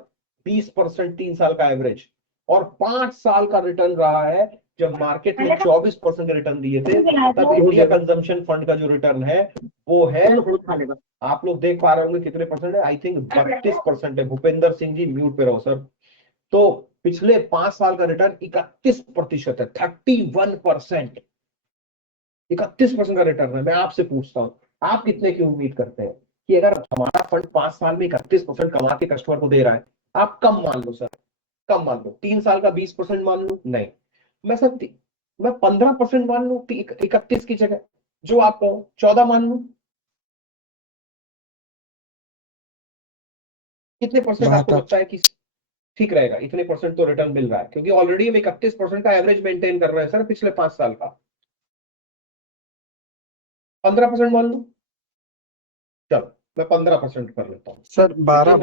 20% 3 साल का एवरेज, और 5 साल का रिटर्न रहा है जब मार्केट ने 24% रिटर्न दिए थे, तब इंडिया कंजम्पशन फंड का जो रिटर्न है वो है, आप लोग देख पा रहे होंगे कितने परसेंट है, आई थिंक 32% है। भूपेंद्र सिंह जी म्यूट पे रहो सर। तो पिछले 5 साल का रिटर्न 31% है, 31%, 31% का रिटर्न है। मैं आपसे पूछता हूं, आप कितने की उम्मीद करते हैं कि अगर हमारा फंड 5 साल में 31% कमा के कस्टमर को दे रहा है? आप कम मान लो सर, कम मान लो, 3 साल का 20% मान लो, नहीं, मैं सर मैं 15% मान लू 31 की जगह, जो आप कहो 14 मान लू, कितने परसेंट आपको लगता है कि ठीक रहेगा? इतने परसेंट तो रिटर्न मिल रहा है, क्योंकि ऑलरेडी हम 31% का एवरेज मेंटेन कर रहे हैं सर पिछले 5 साल का। 15% मान लू, चलो मैं 15% कर लेता हूँ सर 12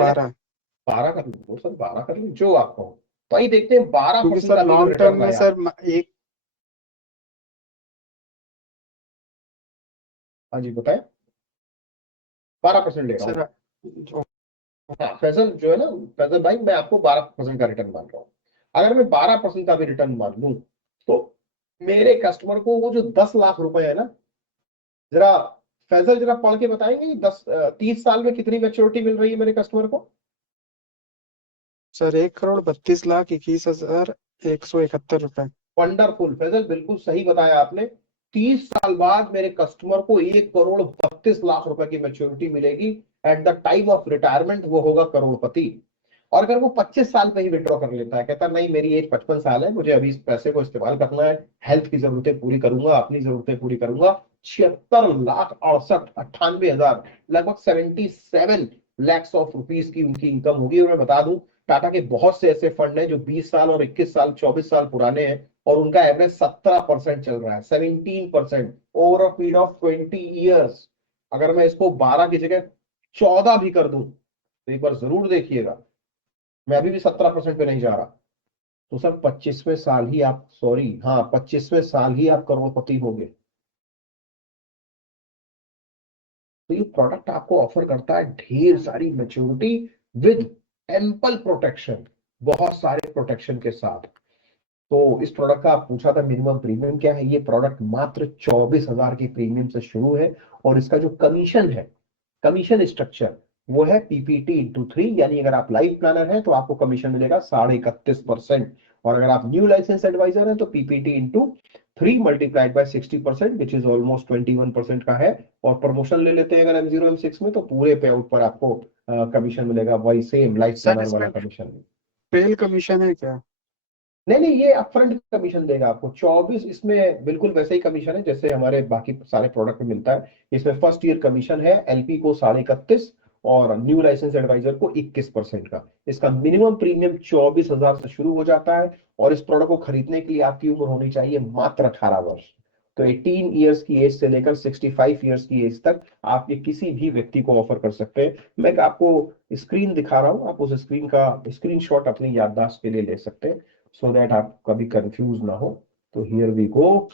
12 कर लो सर, 12 कर लो, जो आप कहो। तो आइए देखते हैं 12% क्योंकि का सर भी जो लॉन्ग टर्म रिटर्न में आया। सर एक, हाँ जी बताएं, 12% ले रहा हूँ। सर जो हाँ फैजल जो है ना, फैजल भाई मैं आपको 12% का रिटर्न मान रहा हूँ। अगर मैं 12% का भी रिटर्न मान लूं तो मेरे कस्टमर को वो जो 10 लाख रुपए है ना, जरा फैजल जरा पढ़ के बताएंगे 30 साल में कितनी मैच्योरिटी मिल रही है मेरे कस्टमर को? सर 1,32,21,171 रुपए। वंडरफुल फैजल, बिल्कुल सही बताया आपने। 30 साल बाद मेरे कस्टमर को 1,32,00,000 रुपए की मैच्योरिटी मिलेगी। At the time of retirement वो होगा करोड़पति। और अगर वो 25 साल पे ही विड्रॉ कर लेता है, कहता नहीं मेरी एज 55 साल है, मुझे अभी इस पैसे को इस्तेमाल करना है, हेल्थ की जरूरतें पूरी करूंगा, अपनी जरूरतें पूरी करूंगा, 76,68,98,000, लगभग 77 लैक्स ऑफ रुपीज की उनकी इनकम होगी। और मैं बता दूं, टाटा के बहुत से ऐसे फंड हैं जो 20 साल और 21 साल 24 साल पुराने हैं और उनका एवरेज 17% चल रहा है, 17% over a period of 20 years. अगर मैं इसको 12 की जगह 14 भी कर दूं तो एक बार जरूर देखिएगा, मैं अभी भी 17% पे नहीं जा रहा। तो सर 25वें साल ही आप, सॉरी हाँ 25वें साल ही आप करोड़पति होंगे। तो ये प्रोडक्ट आपको ऑफर करता है ढेर सारी मैच्योरिटी विद एम्पल प्रोटेक्शन, बहुत सारे प्रोटेक्शन के साथ। तो इस प्रोडक्ट का आप पूछा था मिनिमम प्रीमियम क्या है, ये प्रोडक्ट मात्र 24,000 के प्रीमियम से शुरू है। और इसका जो कमीशन है, कमीशन स्ट्रक्चर, वो है पीपीटी इंटू 3, यानी अगर आप लाइफ प्लानर हैं तो आपको कमीशन मिलेगा 31.5%, और अगर आप न्यू लाइसेंस एडवाइजर हैं तो PPT into 3 multiplied by 60%, which is almost 21% का है। और प्रमोशन ले लेते हैं अगर M0 M6 में, तो पूरे पे आउट पर आपको कमीशन मिलेगा वही सेम लाइफ सर प्लानर वाला इसमें कमीशन। पेल कमीशन है क्या? नहीं नहीं, ये अपफ्रंट कमीशन देगा आपको 24, इसमें बिल्कुल वैसे ही कमीशन है जैसे हमारे बाकी सारे प्रोडक्ट में मिलता है। इसमें फर्स्ट ईयर कमीशन है एलपी को 31.5 और न्यू लाइसेंस एडवाइजर को 21% का। इसका मिनिमम प्रीमियम 24,000 से शुरू हो जाता है। और इस प्रोडक्ट को खरीदने के लिए आपकी उम्र होनी चाहिए मात्र 18 वर्ष। तो 18 ईयर्स की एज से लेकर 65 ईयर्स की एज तक आप ये किसी भी व्यक्ति को ऑफर कर सकते हैं। मैं आपको स्क्रीन दिखा रहा हूं, आप उस स्क्रीन का स्क्रीनशॉट अपनी याददाश्त के लिए ले सकते हैं, सो दैट आप कभी कंफ्यूज ना हो। तो हियर वी गो,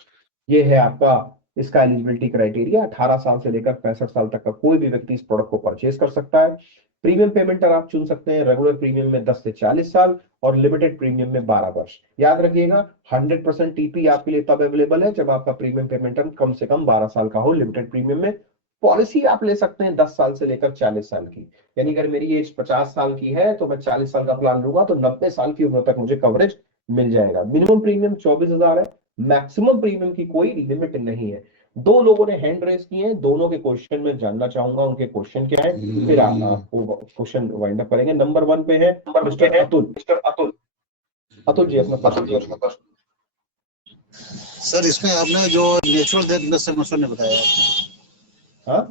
ये है आपका इसका एलिजिबिलिटी क्राइटेरिया। 18 साल से लेकर 65 साल तक का कोई भी व्यक्ति इस प्रोडक्ट को परचेज कर सकता है। प्रीमियम पेमेंटर आप चुन सकते हैं रेगुलर प्रीमियम में 10 से 40 साल और लिमिटेड प्रीमियम में 12 वर्ष। याद रखिएगा 100% टीपी आपके लिए तब अवेलेबल है जब आपका प्रीमियम पेमेंटर कम से कम 12 साल का हो लिमिटेड प्रीमियम में। पॉलिसी आप ले सकते हैं 10 साल से लेकर 40 साल की, यानी अगर मेरी एज 50 साल की है तो मैं 40 साल का प्लान लूंगा तो 90 साल की उम्र तक मुझे कवरेज मिल जाएगा। मिनिमम प्रीमियम 24,000 है, मैक्सिमम प्रीमियम की कोई लिमिट नहीं है। 2 लोगों ने हैंड रेस किए हैं, दोनों के क्वेश्चन में जानना चाहूंगा उनके क्वेश्चन क्या है, फिर आपको क्वेश्चन वाइंड अप करेंगे। नंबर 1 पे है मिस्टर अतुल। अतुल जी अपना क्वेश्चन। सर इसमें आपने जो नेचुरल डेथ सर ने बताया, हाँ,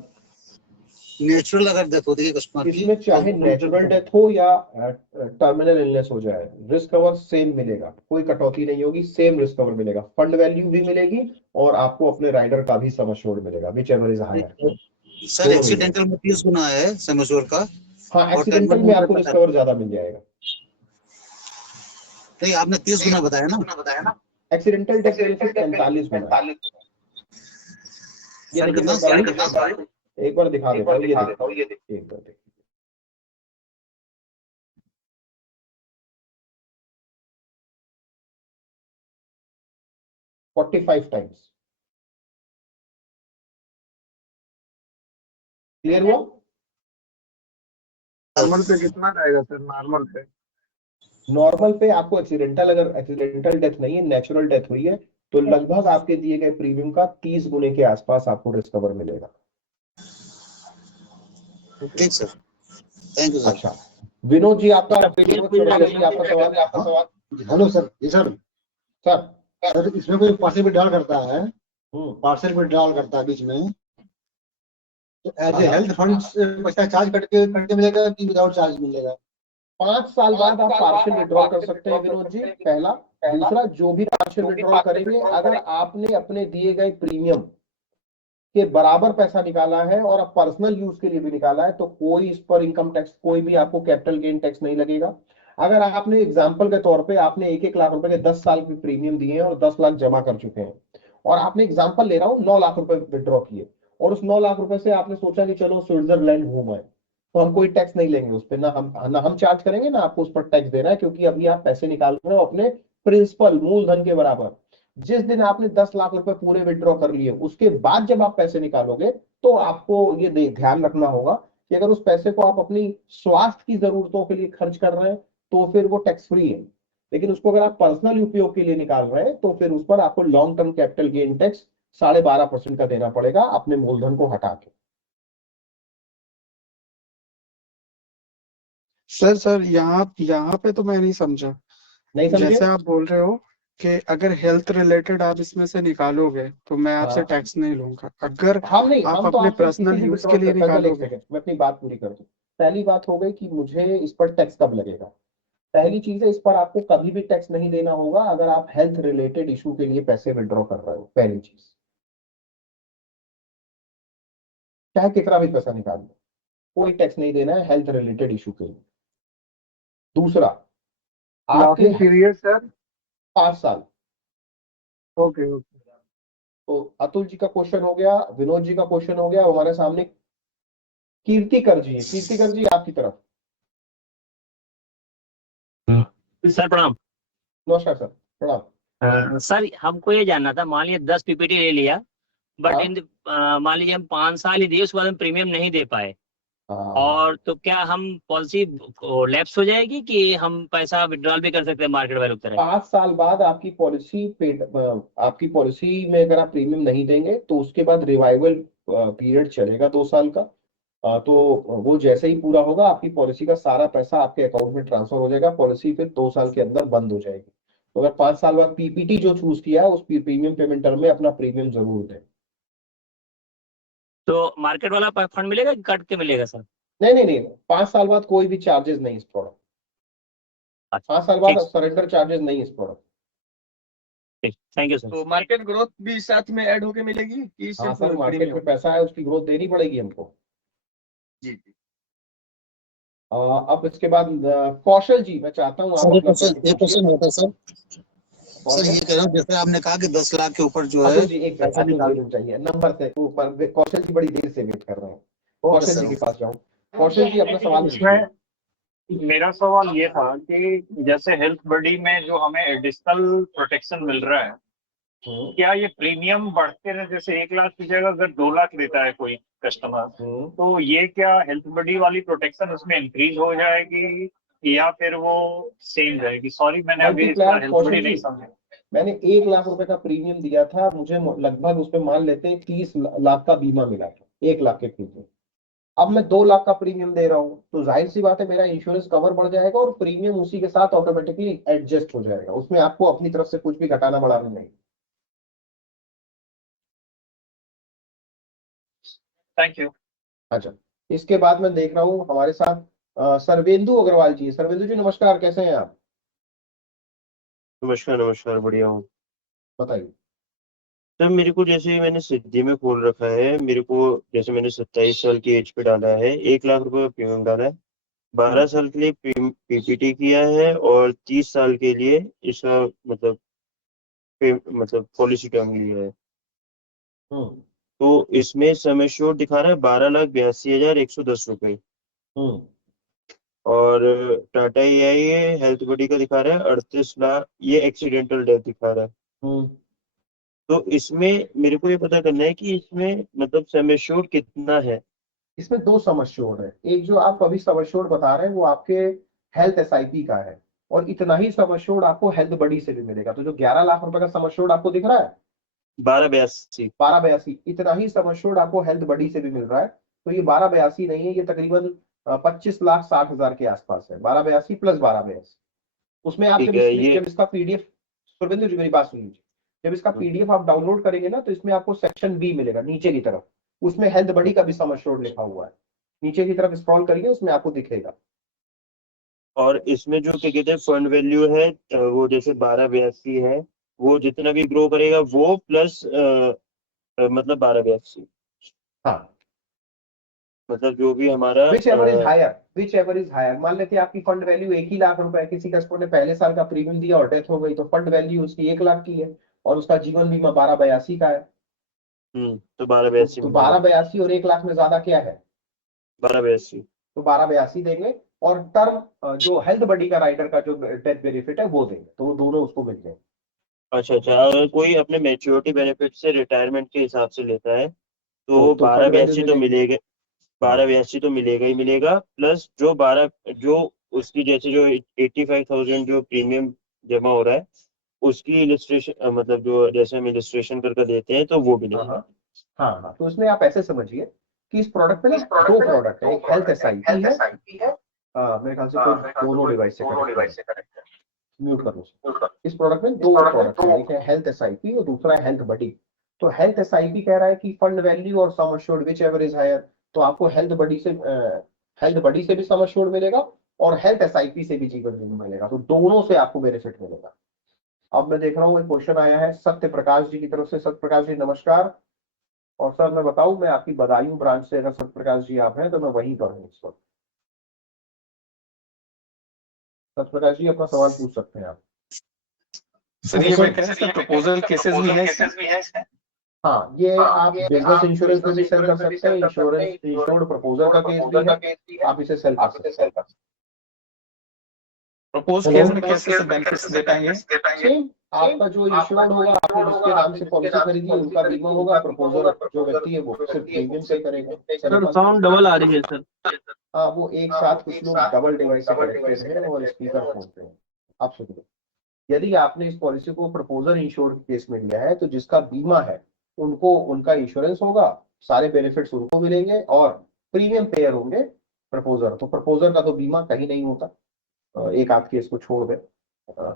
नेचुरल अगर डेथ होती है कस्टमर की, इसमें चाहे तो नेचुरल डेथ हो या टर्मिनल इलनेस हो जाए, रिस्क कवर सेम मिलेगा, कोई कटौती नहीं होगी, सेम रिस्क कवर मिलेगा, फंड वैल्यू भी मिलेगी और आपको अपने राइडर का भी सम एश्योर्ड मिलेगा, whichever is higher. Sir accidental में 30 गुना है सम एश्योर्ड का। हाँ, और एक्सीडेंटल में आपको रिस्क कवर ज्यादा मिल जाएगा। नहीं, आपने 30 गुना बताया ना। एक्सीडेंटल डेथ बेनिफिट 45 गुना है। ये सर देखिए, मैं एक बार दिखा देता हूँ, ये देखिए, एक बार देखिए, 45 टाइम्स। क्लियर हुआ? नॉर्मल पे कितना जाएगा सर, नॉर्मल पे? नॉर्मल पे आपको एक्सीडेंटल, अगर एक्सीडेंटल डेथ नहीं है, नेचुरल डेथ हुई है, तो लगभग आपके दिए गए प्रीमियम का 30 गुने के आसपास आपको रिस्क कवर मिलेगा। ठीक सर, थैंक यू सर। अच्छा, विनोद जी आपका आपका सवाल। Hello sir. जी सर। सर, सर इसमें कोई पार्सल विड्रॉल करता है, पार्सल विड्रॉल करता है बीच में, तो एज ए हेल्थ फंड पैसा चार्ज करके मिलेगा कि विदाउट चार्ज मिलेगा? 5 साल बाद आप पार्शियल विड्रॉल कर सकते हैं विनोद जी, पहला। दूसरा, जो भी पार्शियल विड्रॉल करेंगे, अगर आपने अपने दिए गए प्रीमियम के बराबर पैसा निकाला है और आप पर्सनल यूज के लिए भी निकाला है, तो कोई इस पर इनकम टैक्स, कोई भी आपको कैपिटल गेन टैक्स नहीं लगेगा। अगर आपने एग्जाम्पल के तौर पे आपने 1-1 लाख रुपए के 10 साल के प्रीमियम दिए हैं और 10 लाख जमा कर चुके हैं, और आपने एग्जाम्पल ले रहा हूँ 9 लाख रुपए विड्रॉ किए, और उस 9 लाख रुपए से आपने सोचा कि चलो स्विट्जरलैंड घूम आए, तो हम कोई टैक्स नहीं लेंगे उस पर, ना हम चार्ज करेंगे, ना आपको उस पर टैक्स देना है, क्योंकि अभी आप पैसे निकाल रहे हो अपने प्रिंसिपल, मूलधन के बराबर। जिस दिन आपने 10 लाख रुपए पूरे विड्रॉ कर लिए, उसके बाद जब आप पैसे निकालोगे, तो आपको ये ध्यान रखना होगा कि अगर उस पैसे को आप अपनी स्वास्थ्य की जरूरतों के लिए खर्च कर रहे हैं, तो फिर वो टैक्स फ्री है। लेकिन उसको अगर आप पर्सनल उपयोग के लिए निकाल रहे हैं, तो फिर उस पर आपको long term capital gain tax 12.5% का देना पड़ेगा, अपने मूलधन को हटा के। सर यहाँ पे तो मैं नहीं समझा। नहीं समझे? जैसे आप बोल रहे हो कि अगर हेल्थ रिलेटेड आप इसमें से निकालोगे तो मैं आपसे हाँ। टैक्स नहीं लूंगा, अगर हम नहीं, आप हम तो अपने आपसे पर्सनल किसी भी यूज withdraw के लिए कर सकते हैं। एक निकालोगे। सेकंड, मैं अपनी बात पूरी कर दूं। पहली बात हो गई कि मुझे इस पर टैक्स कब लगेगा। पहली चीज है, इस पर आपको कभी भी टैक्स नहीं देना होगा अगर आप हेल्थ रिलेटेड इशू के लिए पैसे विड्रॉ कर रहे हो। पहली चीज, चाहे कितना भी पैसा निकाल लो, कोई टैक्स नहीं देना है हेल्थ रिलेटेड इशू के लिए। दूसरा, आपके लॉकिंग पीरियड सर? 5 साल। Okay okay. तो अतुल जी का क्वेश्चन हो गया, विनोद जी का क्वेश्चन हो गया, हमारे सामने कीर्ति कर जी है। कीर्ति कर जी, आपकी तरफ। सर प्रणाम। नमस्कार सर, प्रणाम। सर हमको ये जानना था, मान लिया 10 पीपीटी ले लिया, बट हाँ। इन मान लीजिए हम 5 साल ही दिए, उसके बाद हम प्रीमियम नहीं दे पाए, हाँ, और तो क्या हम पॉलिसी लैप्स हो जाएगी कि हम पैसा विड्रॉल भी कर सकते हैं मार्केट वैल्यू की तरह? 5 साल बाद आपकी पॉलिसी आपकी पॉलिसी में अगर आप प्रीमियम नहीं देंगे, तो उसके बाद रिवाइवल पीरियड चलेगा 2 साल का। तो वो जैसे ही पूरा होगा, आपकी पॉलिसी का सारा पैसा आपके अकाउंट में ट्रांसफर हो जाएगा, पॉलिसी फिर 2 साल के अंदर बंद हो जाएगी। तो अगर 5 साल बाद पीपीटी जो चूज किया है, उस प्रीमियम पेमेंट टर्म में अपना प्रीमियम जरूर दें। तो मार्केट वाला फंड मिलेगा कि कट के मिलेगा सर? नहीं नहीं नहीं, 5 साल बाद कोई भी चार्जेस नहीं इस प्रोडक्ट। अच्छा, 5 साल बाद ठीक सरेंडर चार्जेस नहीं इस प्रोडक्ट। ठीक, थैंक यू सर। तो मार्केट ग्रोथ भी साथ में ऐड होके मिलेगी कि हाँ सिर्फ सर, मार्केट प्रीमियम? में पैसा है, उसकी ग्रोथ देनी पड़ेगी हमको। जी जी। अब इसके बाद कौशल जी, मैं चाहता हूँ आप सर अपना एक क्वेश्चन होता है सर। कौन सर है? ये कह रहा हूँ, जैसे आपने कहा कि 10 लाख के ऊपर जो है अतुल जी, एक पैसा अतुल जी निकाल। रुक जाइए, नंबर से ऊपर कौशल जी बड़ी देर से वेट कर रहे हैं। ओके कौशल सर। जी के पास जाऊँ। कौशल जी, अपना सवाल पूछिए। इसमें मेरा सवाल ये था कि जैसे हेल्थ बडी में जो हमें एडिशनल प्रोटेक्शन मिल रहा है, क्या ये प्रीमियम बढ़ते हैं? जैसे 1 लाख की जगह अगर 2 लाख लेता है कोई कस्टमर, तो ये क्या हेल्थ बडी वाली प्रोटेक्शन उसमें इंक्रीज हो जाएगी या फिर वो सेम रहेगी? सॉरी, मैंने अभी इसका मल्टीप्लायर हेल्थ कौशल बडी जी, नहीं समझा। मैंने 1 लाख रुपए का प्रीमियम दिया था, मुझे लगभग उसमें मान लेते हैं 30 लाख का बीमा मिला था 1 लाख के प्रीमियम। अब मैं 2 लाख का प्रीमियम दे रहा हूँ, तो जाहिर सी बात है मेरा इंश्योरेंस कवर बढ़ जाएगा और प्रीमियम उसी के साथ ऑटोमेटिकली एडजस्ट हो जाएगा, उसमें आपको अपनी तरफ से कुछ भी घटाना बढ़ाना नहीं। Thank you. अच्छा, इसके बाद मैं देख रहा हूँ हमारे साथ सर्वेंदु अग्रवाल जी। सर्वेंदु जी नमस्कार, कैसे हैं आप? नमस्कार नमस्कार, बढ़िया हूँ। बताइए। सर मेरे को जैसे मैंने सिद्धि में खोल रखा है, मेरे को जैसे मैंने 27 साल की एज पे डाला है, 1 लाख रुपए का प्रीमियम डाला है, 12 साल के लिए पीपीटी किया है और 30 साल के लिए इसका मतलब मतलब पॉलिसी टर्म लिया है। हम्म तो इसमें सम एश्योर्ड दिखा रहा है 12,82,110 रुपए हम्म और टाटा एआई हेल्थ बॉडी का दिखा रहा है 38 लाख, ये एक्सीडेंटल डेथ दिखा रहा है। हम्म तो इसमें मेरे को ये पता करना है कि इसमें मतलब सम एश्योर्ड कितना है। इसमें दो सम एश्योर्ड है। एक जो आप अभी सम एश्योर्ड बता रहे हैं वो आपके हेल्थ एसआईपी का है, और इतना ही सम एश्योर्ड आपको हेल्थ बडी से भी मिलेगा। तो जो 11 लाख रुपए का सम एश्योर्ड आपको दिख रहा है 12,82। 1282, इतना ही सम एश्योर्ड आपको हेल्थ बडी से भी मिल रहा है। तो ये 1282 नहीं है, ये तकरीबन 25,60,000 के आसपास है। 1282 प्लस 1282। उसमें आप ठीक है ये। जब इसका पीडीएफ, सुरविंदु जी मेरी बात सुन लीजिए, जब इसका पीडीएफ आप डाउनलोड करेंगे ना तो इसमें आपको सेक्शन बी मिलेगा नीचे की तरफ, उसमें हेल्थ बडी का भी सम एश्योर्ड लिखा हुआ है। नीचे की तरफ स्क्रॉल करिए, उसमें आपको दिखेगा। और इसमें जो क्या कहते हैं फंड वैल्यू है, वो जैसे 12,82 है, वो जितना भी ग्रो करेगा वो प्लस मतलब 12,82, हाँ, मतलब जो भी हमारा विच एवर इज हायर। मान लेते हैं आपकी फंड वैल्यू 1 ही लाख रुपए है, किसी कस्टमर ने पहले साल का प्रीमियम दिया और डेथ हो गई, तो फंड वैल्यू उसकी 1 लाख की है और उसका जीवन बीमा 1282 का है। तो 12,82 तो मिलेगा। 1282 और 1 लाख में ज्यादा क्या है? 12,82। तो 1282 देंगे, और टर्म जो हेल्थ बडी का राइडर का जो डेथ बेनिफिट है वो देंगे, तो वो दोनों उसको मिल जाएंगे। अच्छा अच्छा, अगर कोई अपने मैच्योरिटी बेनिफिट से रिटायरमेंट के हिसाब से लेता है तो तो फंड वैल्यू 12,82 तो मिलेगी। मिलेगा। 12,82 तो मिलेगा ही मिलेगा, प्लस जो उसकी जैसे जो 85,000 जो प्रीमियम जमा हो रहा है उसकी इलिस्ट्रेशन मतलब जो जैसे हम इलिस्ट्रेशन करके देते हैं तो वो भी हाँ नहीं। हाँ हाँ हाँ। तो इसमें आप ऐसे समझिए कि इस प्रोडक्ट में ना दो प्रोडक्ट है, एक हेल्थ एसआईपी है। मेरे ख्याल से कोई दोनों डिवाइस से कनेक्ट है, म्यूट कर लो। इस प्रोडक्ट में दो प्रोडक्ट है, एक है हेल्थ एसआईपी और दूसरा है हेल्थ बडी। तो हेल्थ एसआईपी कह रहा है कि फंड वैल्यू और sum assured whichever is higher, तो आपको हेल्थ बडी से भी सम एश्योर्ड मिलेगा और हेल्थ एसआईपी से भी जीवन बीमा मिलेगा, तो दोनों से आपको बेनिफिट मिलेगा। अब मैं देख रहा हूँ एक क्वेश्चन आया है सत्य प्रकाश जी की तरफ से। सत्य प्रकाश जी नमस्कार। और सर मैं बताऊं, मैं आपकी बदायूं ब्रांच से, अगर सत्य प्रकाश जी आप हैं तो मैं वहीं पर हूँ इस वक्त। सत्य प्रकाश जी अपना सवाल पूछ सकते हैं आप। सर ये मैं कह रहा था प्रपोजल केसेस भी हैं इसमें? हाँ, ये आप बिजनेस इंश्योरेंस में भी सेल कर सकते हैं, इंश्योर्ड प्रपोजल का केस भी है, आप इसे सेल कर सकते हैं। प्रपोज केस में कैसे कैसे बेनिफिट्स देता है ये? सेम, आपका जो इंश्योर्ड होगा, आपने जिसके नाम से पॉलिसी खरीदी है उनका बीमा होगा, प्रपोजल जो व्यक्ति है वो सिर्फ प्रीमियम पे करेगा। सर साउंड डबल आ रही है सर। हाँ, वो एक साथ कुछ लोग डबल डिवाइस से कनेक्टेड हैं और स्पीकर फोन पे हैं। आप सुनिए, यदि आपने इस पॉलिसी को प्रपोजल इंश्योर्ड केस में लिया है तो जिसका बीमा है उनको उनका इंश्योरेंस होगा, सारे बेनिफिट्स उनको मिलेंगे और प्रीमियम पेयर होंगे प्रपोजर। तो प्रपोजर का तो बीमा कहीं नहीं होता, एक आध केस को छोड़ दे,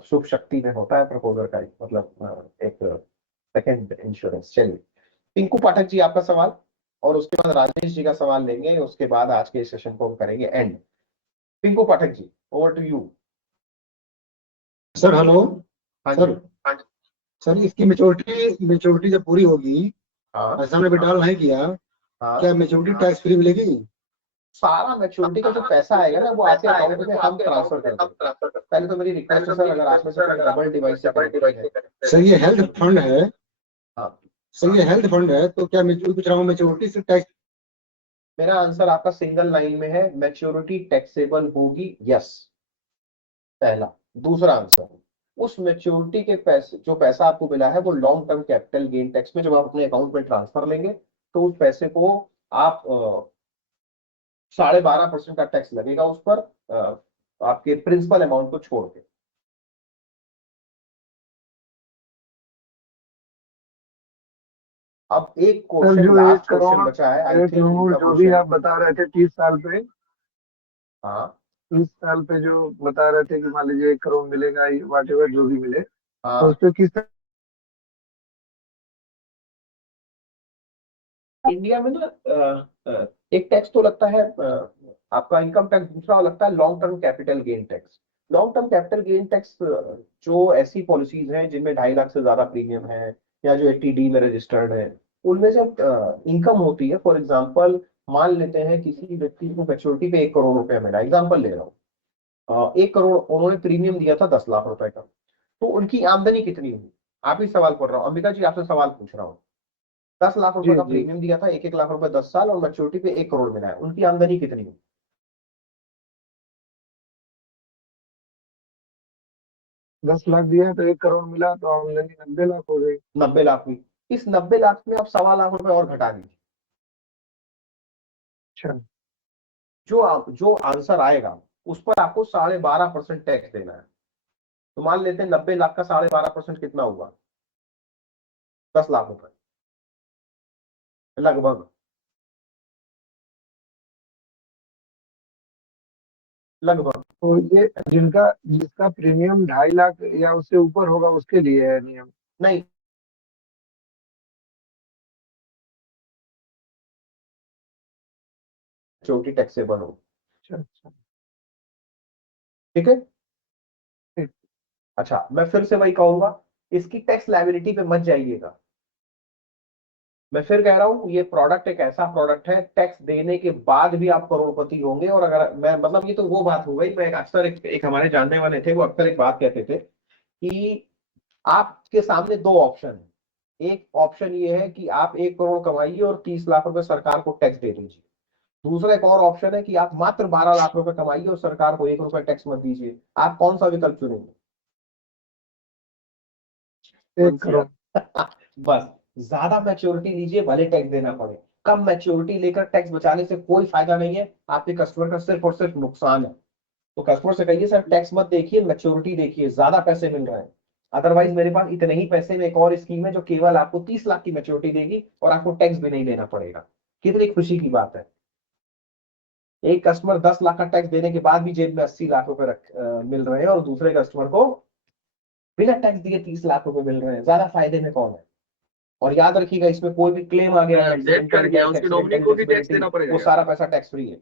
शुभ शक्ति में होता है प्रपोजर का मतलब एक सेकंड इंश्योरेंस। चलिए, पिंकू पाठक जी आपका सवाल, और उसके बाद राजेश जी का सवाल लेंगे, उसके बाद आज के सेशन को हम करेंगे end. Pinku Pathak ji, over to you. Sir hello. हाँ सर जी। सर इसकी मेच्योरिटी जब पूरी होगी, हाँ ऐसा हमने विड्रॉल नहीं किया, हाँ, क्या मेच्योरिटी टैक्स फ्री मिलेगी? सारा मैच्योरिटी का जो पैसा आएगा ना वो आपके अकाउंट में हम ट्रांसफर कर देंगे। पहले तो मेरी रिक्वेस्ट है सर, अगर आप में से कोई डबल डिवाइस से कनेक्टेड है। सर ये हेल्थ फंड है, हाँ, सर ये हेल्थ फंड है, तो क्या मेच्योरिटी से टैक्स? मेरा आंसर आपका सिंगल लाइन में है, मैच्योरिटी टैक्सेबल होगी, यस, पहला। दूसरा आंसर, उस मैच्योरिटी के पैसे, जो पैसा आपको मिला है वो long term capital gain tax में जब आप अपने अकाउंट में ट्रांसफर लेंगे तो उस पैसे को आप 12.5% का टैक्स लगेगा उस पर, आपके प्रिंसिपल अमाउंट को छोड़ के। अब एक सर क्वेश्चन, जो लास्ट 1 क्वेश्चन करोड़ बचा है, आई 1 थिंक करोड़ इनका जो भी क्वेश्चन। आप बता रहे थे 30 साल पे, हाँ 30 साल पे जो बता रहे थे कि मान लीजिए 1 करोड़ मिलेगा, वाट एवर जो भी मिले, तो हाँ, उस पे किस इंडिया में ना एक टैक्स तो लगता है आपका इनकम टैक्स, दूसरा लगता है long term capital gain tax. Long term capital gain tax जो ऐसी पॉलिसीज हैं जिनमें 2.5 लाख से ज्यादा प्रीमियम है या जो 80D में रजिस्टर्ड है, उनमें जब इनकम होती है, फॉर एग्जांपल मान लेते हैं किसी व्यक्ति को मैच्योरिटी पे 1 करोड़ रुपया मिला, एग्जांपल ले रहा हूँ, 1 करोड़ उन्होंने प्रीमियम दिया था 10 लाख रुपए का, तो उनकी आमदनी कितनी हुई? आप ही सवाल कर रहा हूँ, अंबिका जी आपसे सवाल पूछ रहा हूँ। 10 लाख रुपए का प्रीमियम दिया था, 1-1 लाख रुपए 10 साल, और मैच्योरिटी पे 1 करोड़ मिला है, उनकी आमदनी कितनी हुई? 10 लाख दिया तो 1 करोड़ मिला, तो आमदनी 90 लाख हो गई। 90 लाख हुई। इस 90 लाख में आप 1.25 लाख रुपए और घटा दीजिए। अच्छा, जो आंसर आएगा उस पर आपको 12.5% टैक्स देना है। तो मान लेते हैं 90 लाख का 12.5% कितना हुआ? 10 लाख रुपए लगभग। तो ये जिसका प्रीमियम 2.5 लाख या उससे ऊपर होगा उसके लिए है नियम? नहीं, मैच्योरिटी टैक्सेबल हो। अच्छा, ठीक है। ठीक। अच्छा, मैं फिर से वही कहूंगा, इसकी टैक्स लायबिलिटी पे मत जाइएगा। मैं फिर कह रहा हूं, ये प्रोडक्ट एक ऐसा प्रोडक्ट है, टैक्स देने के बाद भी आप करोड़पति होंगे। और अगर मैं मतलब, ये तो वो बात हो गई, मैं अक्सर एक हमारे जानने वाले थे, वो अक्सर एक बात कहते थे कि आपके सामने 2 ऑप्शन है। एक ऑप्शन ये है कि आप 1 करोड़ कमाइए और 30 लाख रुपए सरकार को टैक्स दे दीजिए। दूसरा एक और ऑप्शन है कि आप मात्र 12 लाख रुपए कमाइए और सरकार को 1 रुपए टैक्स मत दीजिए। आप कौन सा विकल्प चुनेंगे? 1 करोड़। बस, ज्यादा मैच्योरिटी लीजिए, भले टैक्स देना पड़े। कम मैच्योरिटी लेकर टैक्स बचाने से कोई फायदा नहीं है, आपके कस्टमर का सिर्फ और सिर्फ नुकसान है। तो कस्टमर से कहिए सर टैक्स मत देखिए, मैच्योरिटी देखिए, ज्यादा पैसे मिल रहे हैं। अदरवाइज मेरे पास इतने ही पैसे में एक और स्कीम है जो केवल आपको 30 लाख की मैच्योरिटी देगी और आपको टैक्स भी नहीं देना पड़ेगा। कितनी खुशी की बात है। एक कस्टमर 10 लाख का टैक्स देने के बाद भी जेब में 80 लाख रुपए मिल रहे हैं, और दूसरे कस्टमर को बिना टैक्स दिए 30 लाख रुपए मिल रहे हैं। ज्यादा फायदे में कौन है? और याद रखिएगा, इसमें कोई भी क्लेम आ गया, डेट कर गया उसके नॉमिनी को भी टैक्स देना पड़ेगा। वो सारा पैसा टैक्स फ्री है।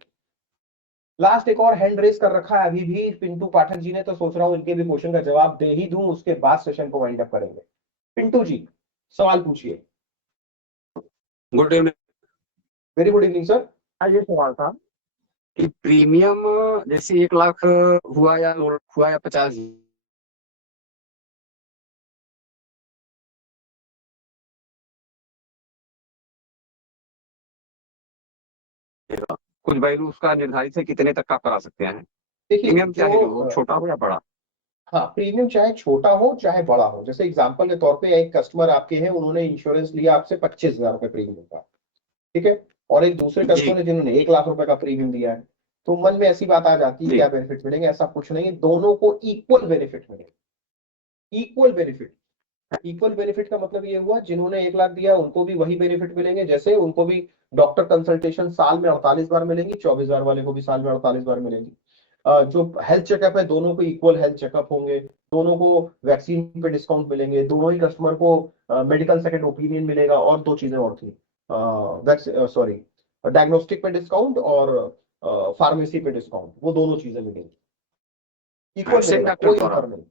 लास्ट एक और हैंड रेस कर रखा है अभी भी पिंटू पाठक जी ने, तो सोच रहा हूं इनके भी क्वेश्चन का जवाब दे ही दूं, उसके बाद सेशन को वाइंड अप करेंगे। पिंटू जी सवाल पूछिए। Good evening. Very good evening sir. ये सवाल था कि प्रीमियम जैसे 1 लाख हुआ या 50, कुछ वैल्यू उसका निर्धारित है कितने तक का करा सकते हैं? देखिए, प्रीमियम क्या है, जो छोटा हो या बड़ा? हाँ, प्रीमियम चाहे छोटा हो चाहे बड़ा हो। जैसे एग्जांपल के तौर पे एक कस्टमर आपके हैं, उन्होंने इंश्योरेंस लिया आपसे 25,000 रुपए प्रीमियम का, ठीक है, और एक दूसरे कस्टमर ने जिन्होंने 1 लाख रुपए का प्रीमियम दिया है, तो मन में ऐसी बात आ जाती है क्या बेनिफिट मिलेंगे? ऐसा कुछ नहीं है, दोनों को इक्वल बेनिफिट मिलेगा। इक्वल बेनिफिट, इक्वल बेनिफिट का मतलब ये हुआ जिन्होंने 1 लाख दिया उनको भी वही बेनिफिट मिलेंगे, जैसे उनको भी डॉक्टर कंसल्टेशन साल में 48 बार मिलेंगी, 24,000 वाले को भी साल में 48 बार मिलेंगी। जो हेल्थ चेकअप है, दोनों को इक्वल हेल्थ चेकअप होंगे, दोनों को वैक्सीन पे डिस्काउंट मिलेंगे, दोनों ही कस्टमर को मेडिकल सेकंड ओपिनियन मिलेगा, और 2 चीजें और थी, सॉरी, डायग्नोस्टिक पे डिस्काउंट और फार्मेसी पे डिस्काउंट, वो दोनों चीजें मिलेंगी। इक्वल मिलेगा, कोई अंतर नहीं।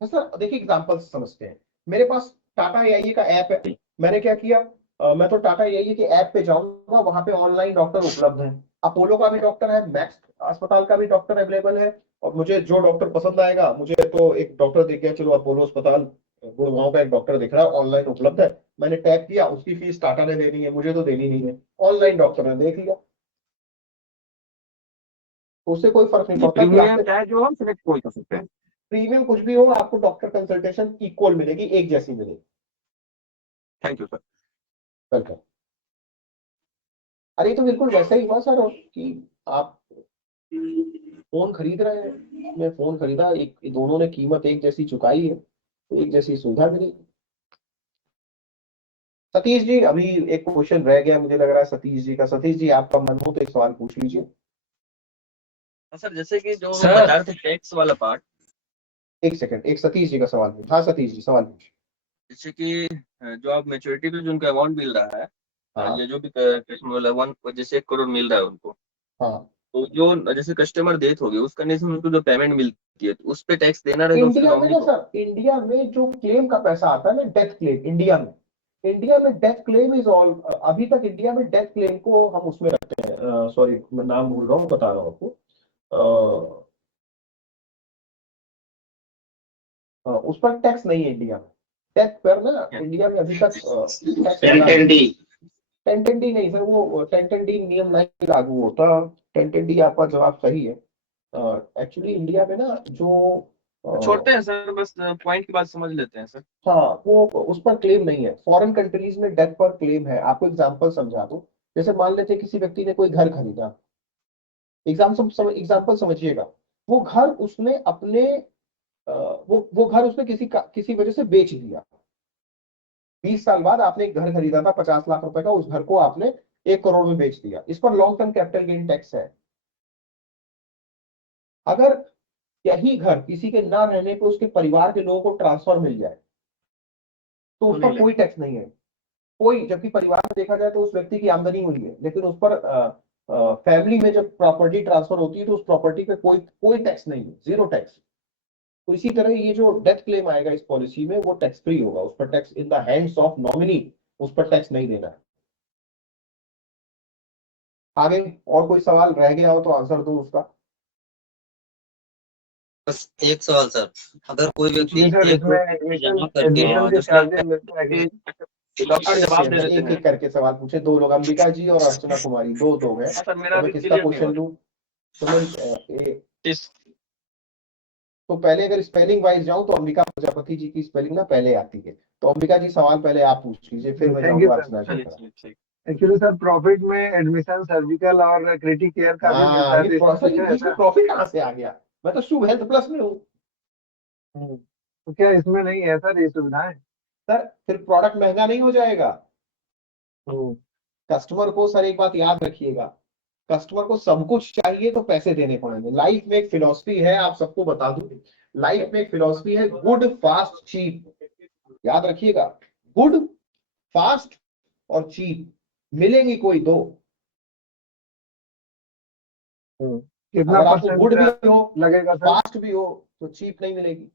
सर देखिए एग्जांपल समझते हैं। मेरे पास टाटा एआईए का ऐप है, मैंने क्या किया, मैं तो टाटा एआईए के ऐप पे जाऊंगा, वहां पे ऑनलाइन डॉक्टर उपलब्ध है, अपोलो का भी डॉक्टर है, मैक्स अस्पताल का भी डॉक्टर अवेलेबल है, और मुझे जो डॉक्टर पसंद आएगा, मुझे तो एक डॉक्टर दिख गया, चलो अपोलो अस्पताल गुड़गांव का एक डॉक्टर दिख रहा है, ऑनलाइन उपलब्ध है, मैंने टैप किया, उसकी फीस टाटा ने देनी है, मुझे तो देनी नहीं है, ऑनलाइन डॉक्टर ने देख लिया, उससे कोई फर्क नहीं पड़ता कि आप चाहे जो हम सिलेक्ट कोई कर सकते हैं। प्रीमियम कुछ भी हो, आपको डॉक्टर कंसल्टेशन इक्वल मिलेगी, एक जैसी मिलेगी। Thank you sir. वेलकम। अरे तो बिल्कुल वैसा ही हुआ सर, कि आप फोन खरीद रहे हैं, मैं फोन खरीदा, एक दोनों ने कीमत एक जैसी चुकाई है, तो एक जैसी सुविधा मिली। सतीश जी अभी एक क्वेश्चन रह गया मुझे लग रहा है सतीश जी का। सतीश जी आपका मन हो तो एक सवाल पूछ लीजिए। सर जैसे कि जो बता रहे थे टैक्स वाला पार्ट, एक सेकंड, एक सतीश जी का सवाल पूछ। हाँ सतीश जी सवाल पूछ। जैसे कि जो आप मैच्योरिटी पे जो उनका अमाउंट मिल रहा है, हाँ ये जो भी कस्टमर वाला वन जैसे 1 करोड़ मिल रहा है उनको, हाँ। तो जो जैसे कस्टमर डेथ हो गई उस कंडीशन में उनको जो पेमेंट मिलती है तो उस पे टैक्स देना रहेगा उसके इंडिया में नॉमिनी ना को। सर, इंडिया में जो क्लेम का पैसा आता है ना, डेथ क्लेम, इंडिया में डेथ क्लेम इज ऑल, अभी तक इंडिया में डेथ क्लेम को हम उसमें रखते हैं, सॉरी मैं नाम भूल रहा हूँ, बता रहा हूँ आपको, उस पर टैक्स नहीं है इंडिया में। डेथ पर ना इंडिया में अभी तक टैक्स 1010D नहीं सर, वो 1010D नियम नहीं लागू होता। 1010D आपका जवाब सही है। एक्चुअली इंडिया में ना जो छोड़ते हैं सर, बस पॉइंट की बात समझ लेते हैं सर। हाँ, वो उस पर क्लेम नहीं है। फॉरेन कंट्रीज में डेथ पर क्लेम है। आपको एग्जांपल समझा दूं, जैसे मान लेते हैं किसी व्यक्ति ने कोई घर खरीदा, एग्जाम्पल समझिएगा, वो घर उसने अपने वो घर उसने किसी वजह से बेच दिया। 20 साल बाद आपने एक घर खरीदा था 50 लाख रुपए का, उस घर को आपने 1 करोड़ में बेच दिया। इस पर long term capital gain tax है। अगर यही घर किसी के ना रहने पे उसके परिवार के लोगों को ट्रांसफर मिल जाए तो उस पर कोई टैक्स नहीं है कोई, जबकि परिवार में देखा जाए तो उस व्यक्ति की आमदनी हुई है, लेकिन उस पर फैमिली में जब प्रॉपर्टी ट्रांसफर होती है तो उस प्रॉपर्टी पे कोई टैक्स नहीं है, 0 टैक्स। तो इसी तरह ये जो डेथ क्लेम आएगा इस पॉलिसी में वो टैक्स फ्री होगा, उस पर tax in the hands of nominee, उस पर टैक्स नहीं देना है। आगे और कोई सवाल रह गया हो तो आंसर दो उसका। बस एक सवाल सर, अगर कोई व्यक्ति जी सर, एक इसमें जमा एडमिशन करके के दूसरा चार्जेस मिलता है कि डॉक्टर जवाब दे देते एक हैं। एक करके सवाल पूछे, 2 लोग, अंबिका जी और अर्चना कुमारी, दो हैं। हाँ सर, मेरा तो मैं अभी किसका क्लियर नहीं क्वेश्चन हुआ। लूं? तो मैं इस तो पहले अगर स्पेलिंग वाइज जाऊं तो अंबिका प्रजापति जी की स्पेलिंग ना पहले आती है। तो अंबिका जी सवाल पहले आप पूछ लीजिए, फिर मैं थैंक यू जाऊंगा सर। अर्चना जी चलिए पर। चलिए ठीक। एक्चुअली सर, प्रॉफिट में एडमिशन, सर्जिकल और क्रिटिक केयर का भी मिलता हाँ, है, तो इसमें कुछ है इसमें ऐसा? प्रॉफिट कहाँ से आ गया? मैं तो शुभ हेल्थ प्लस में हूँ तो क्या इसमें नहीं है सर ये सुविधाएं? सर। फिर प्रोडक्ट महंगा नहीं हो जाएगा। कस्टमर को सर एक बात याद रखिएगा, कस्टमर को सब कुछ चाहिए तो पैसे देने पड़ेंगे। लाइफ में एक फिलॉसफी है, आप सबको बता दूं, लाइफ में एक फिलॉसफी है, गुड फास्ट चीप। याद रखिएगा, गुड फास्ट और चीप मिलेंगी कोई दो। कितना अगर आपको गुड भी परसेंट हो, लगेगा सर फास्ट भी हो, तो चीप नहीं मिलेगी।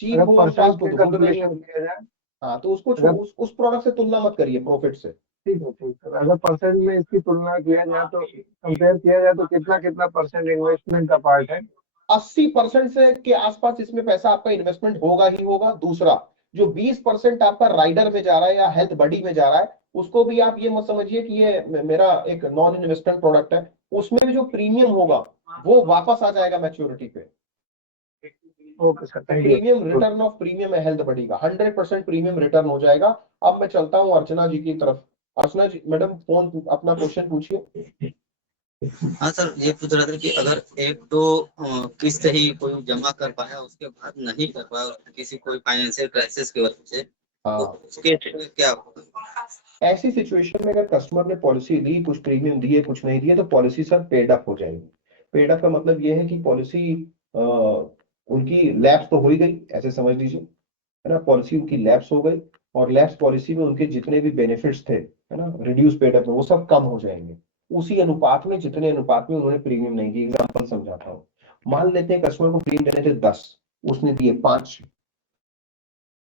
चीप अगर हो और परसेंट फास्ट हो के तो गुड नहीं है। कैलकुलेशन किया जाए? हाँ, तो उसको अगर उस प्रोडक्ट से तुलना मत करिए प्रॉफिट से। ठीक है सर, अगर परसेंट में इसकी तुलना किया जाए तो, कंपेयर किया जाए तो कितना परसेंट इन्वेस्टमेंट का पार्ट है? 80% से के आसपास इसमें पैसा आपका इन्वेस्टमेंट होगा ही होगा। दूसरा, जो 20% आपका राइडर में जा रहा है या हेल्थ बडी में जा रहा है, उसको भी आप ये मत समझिए कि ये मेरा एक नॉन इन्वेस्टमेंट प्रोडक्ट है। उसमें भी जो प्रीमियम होगा वो वापस आ जाएगा मैच्योरिटी पे। Okay sir, thank you. Premium return of premium है हेल्थ बडी का, 100% प्रीमियम रिटर्न हो जाएगा। अब मैं चलता हूँ अर्चना जी की तरफ। अर्चना जी मैडम, फोन अपना क्वेश्चन पूछिए। हाँ सर, ये पूछ रहा था कि अगर एक दो किस्त ही कोई जमा कर पाया, उसके बाद नहीं कर पाया, किसी कोई फाइनेंशियल क्राइसिस की वजह से, तो उसके क्या होगा? ऐसी सिचुएशन में अगर कस्टमर ने पॉलिसी ली, कुछ प्रीमियम दिए कुछ नहीं दिए, तो पॉलिसी सर पेड अप हो जाएगी। पेड अप का मतलब ये है कि पॉलिसी उनकी लैप्स तो हो ही गई, ऐसे समझ लीजिए, है ना। पॉलिसी उनकी लैप्स हो गई और लैप्स पॉलिसी में उनके जितने भी बेनिफिट्स थे, है ना, रिड्यूस पेड अप में, वो सब कम हो जाएंगे उसी अनुपात में जितने अनुपात में उन्होंने प्रीमियम नहीं दिए। एग्जाम्पल समझाता हूँ। मान लेते हैं कस्टमर को प्रीमियम देने थे 10, उसने दिए 5,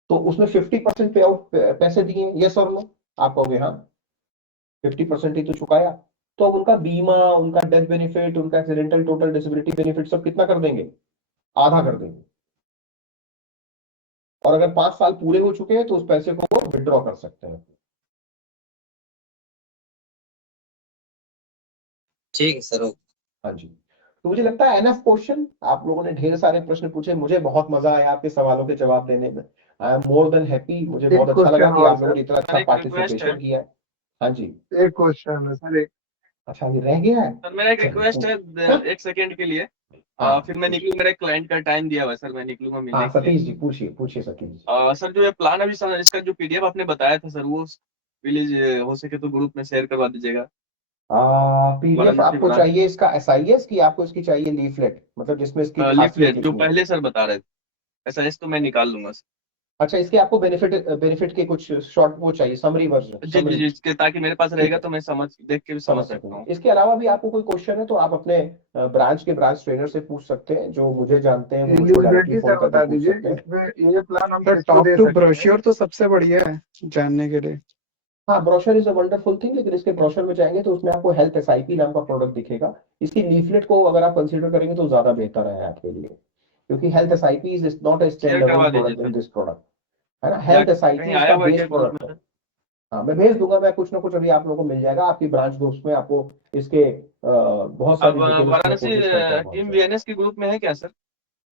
तो उसने 50% पे आउट पैसे दिए, यस और नो? आप कहोगे हाँ, 50% ही तो चुकाया। तो अब उनका बीमा, उनका डेथ बेनिफिट, उनका एक्सीडेंटल टोटल डिसेबिलिटी बेनिफिट सब कितना कर देंगे? आधा कर देंगे। और अगर 5 साल पूरे हो चुके हैं तो उस पैसे को वो विड्रॉ कर सकते हैं। ठीक है सर। हाँ जी। तो मुझे लगता है एनफ क्वेश्चन, आप लोगों ने ढेर सारे प्रश्न पूछे, मुझे बहुत मजा आया आपके सवालों के जवाब देने में। I am more than happy. मुझे बहुत अच्छा लगा कि आप लोगों ने इतना अच्छा एक रिक्वेस्ट पार्टिसिपेशन है किया है। हाँ जी। एक क्वेश्चन है सर, अच्छा, ये रह गया है सर, मेरा एक रिक्वेस्ट है 1 सेकेंड के लिए। हाँ, फिर मैं निकलूँ, मेरे क्लाइंट का टाइम दिया हुआ है सर, मैं निकलूंगा मिलने हाँ के लिए। सतीश जी पूछिए सतीश जी। सर, जो ये प्लान अभी सर, इसका जो पीडीएफ आपने बताया था सर, वो प्लीज हो सके तो ग्रुप में शेयर करवा दीजिएगा। पीडीएफ वाराणसी आपको बना चाहिए इसका एसआईएस की आपको इसकी चाहिए लीफलेट, मतलब जिसमें इसकी खासियत लीफलेट जो लिखी है? पहले सर बता रहे थे, ऐसा तो मैं निकाल लूंगा सर। अच्छा, इसके आपको बेनिफिट के कुछ शॉर्ट वो चाहिए, समरी वर्जन, जी जी जी, ताकि मेरे पास रहेगा तो मैं समझ देख के भी समझ सकता सकूंगा। हूँ। इसके अलावा भी आपको कोई क्वेश्चन है तो आप अपने ब्रांच ट्रेनर से पूछ सकते हैं, जो मुझे जानते हैं वो मुझको डायरेक्टली एलिजिबिलिटी फोन सर बता करके पूछ दीजिए, सकते हैं। इसमें ये प्लान हम सर किसको टॉप दे टू सकते हैं? ब्रोश्योर तो सबसे बढ़िया है जानने के लिए। हाँ, brochure is a wonderful thing, लेकिन इसके ब्रोशर में जाएंगे तो उसमें आपको हेल्थ एसआईपी नाम का प्रोडक्ट दिखेगा। इसकी लीफलेट को अगर आप कंसीडर करेंगे तो ज्यादा बेहतर है आपके लिए, क्योंकि health SIP is not a share stand करवा अलोन दीजिए product in sir. This product, है ना। या हेल्थ एसआईपी कहीं आया इसका हुआ है बेस क्या ग्रुप में प्रोडक्ट है। सर? हाँ, मैं भेज दूंगा, मैं कुछ ना कुछ अभी आप लोगों को मिल जाएगा आपकी ब्रांच ग्रुप्स में, आपको इसके बहुत अब सारी डिटेल्स मैं वाराणसी कोशिश करता हूँ टीम आपसे। वीएनएस के ग्रुप में है क्या सर?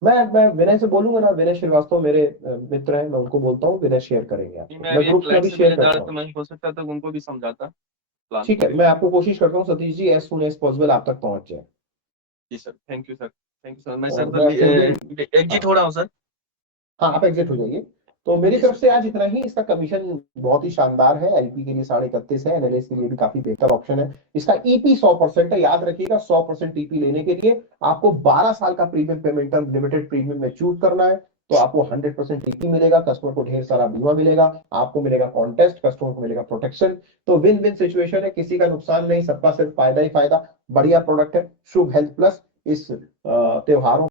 मैं विनय से बोलूंगा ना, विनय श्रीवास्तव मेरे मित्र हैं, मैं उनको बोलता हूँ, विनय शेयर करेंगे कि आपको, मैं मैं अभी एक ग्रुप्स में क्लाइंट अभी से शेयर मिलने जा करता रहा था, हूँ। मैं हो सकता था उनको भी समझाता प्लान। ठीक है, मैं आपको कोशिश करता हूँ Satish ji, as soon as possible आप तक पहुंच जाए। जी sir, thank you sir, thank you sir. मैं और सर मैं फिर भी, एग्जिट हो रहा हूँ सर। हाँ आप एग्जिट हो जाइए। तो मेरी जी तरफ सर। से आज इतना ही। इसका कमीशन बहुत ही शानदार है, एलपी के लिए 31.5 है, एनालिस्ट के लिए भी काफी बेहतर ऑप्शन है। इसका ईपी 100% है, याद रखिएगा 100% ईपी लेने के लिए आपको 12 साल का premium payment term limited premium में चूज करना है, तो आपको 100% ईपी मिलेगा, कस्टमर को ढेर सारा बीमा मिलेगा, आपको मिलेगा कॉन्टेस्ट, कस्टमर को मिलेगा प्रोटेक्शन। तो विन विन सिचुएशन है, किसी का नुकसान नहीं, सबका सिर्फ फायदा ही फायदा। बढ़िया प्रोडक्ट है शुभ हेल्थ प्लस। इस त्योहारों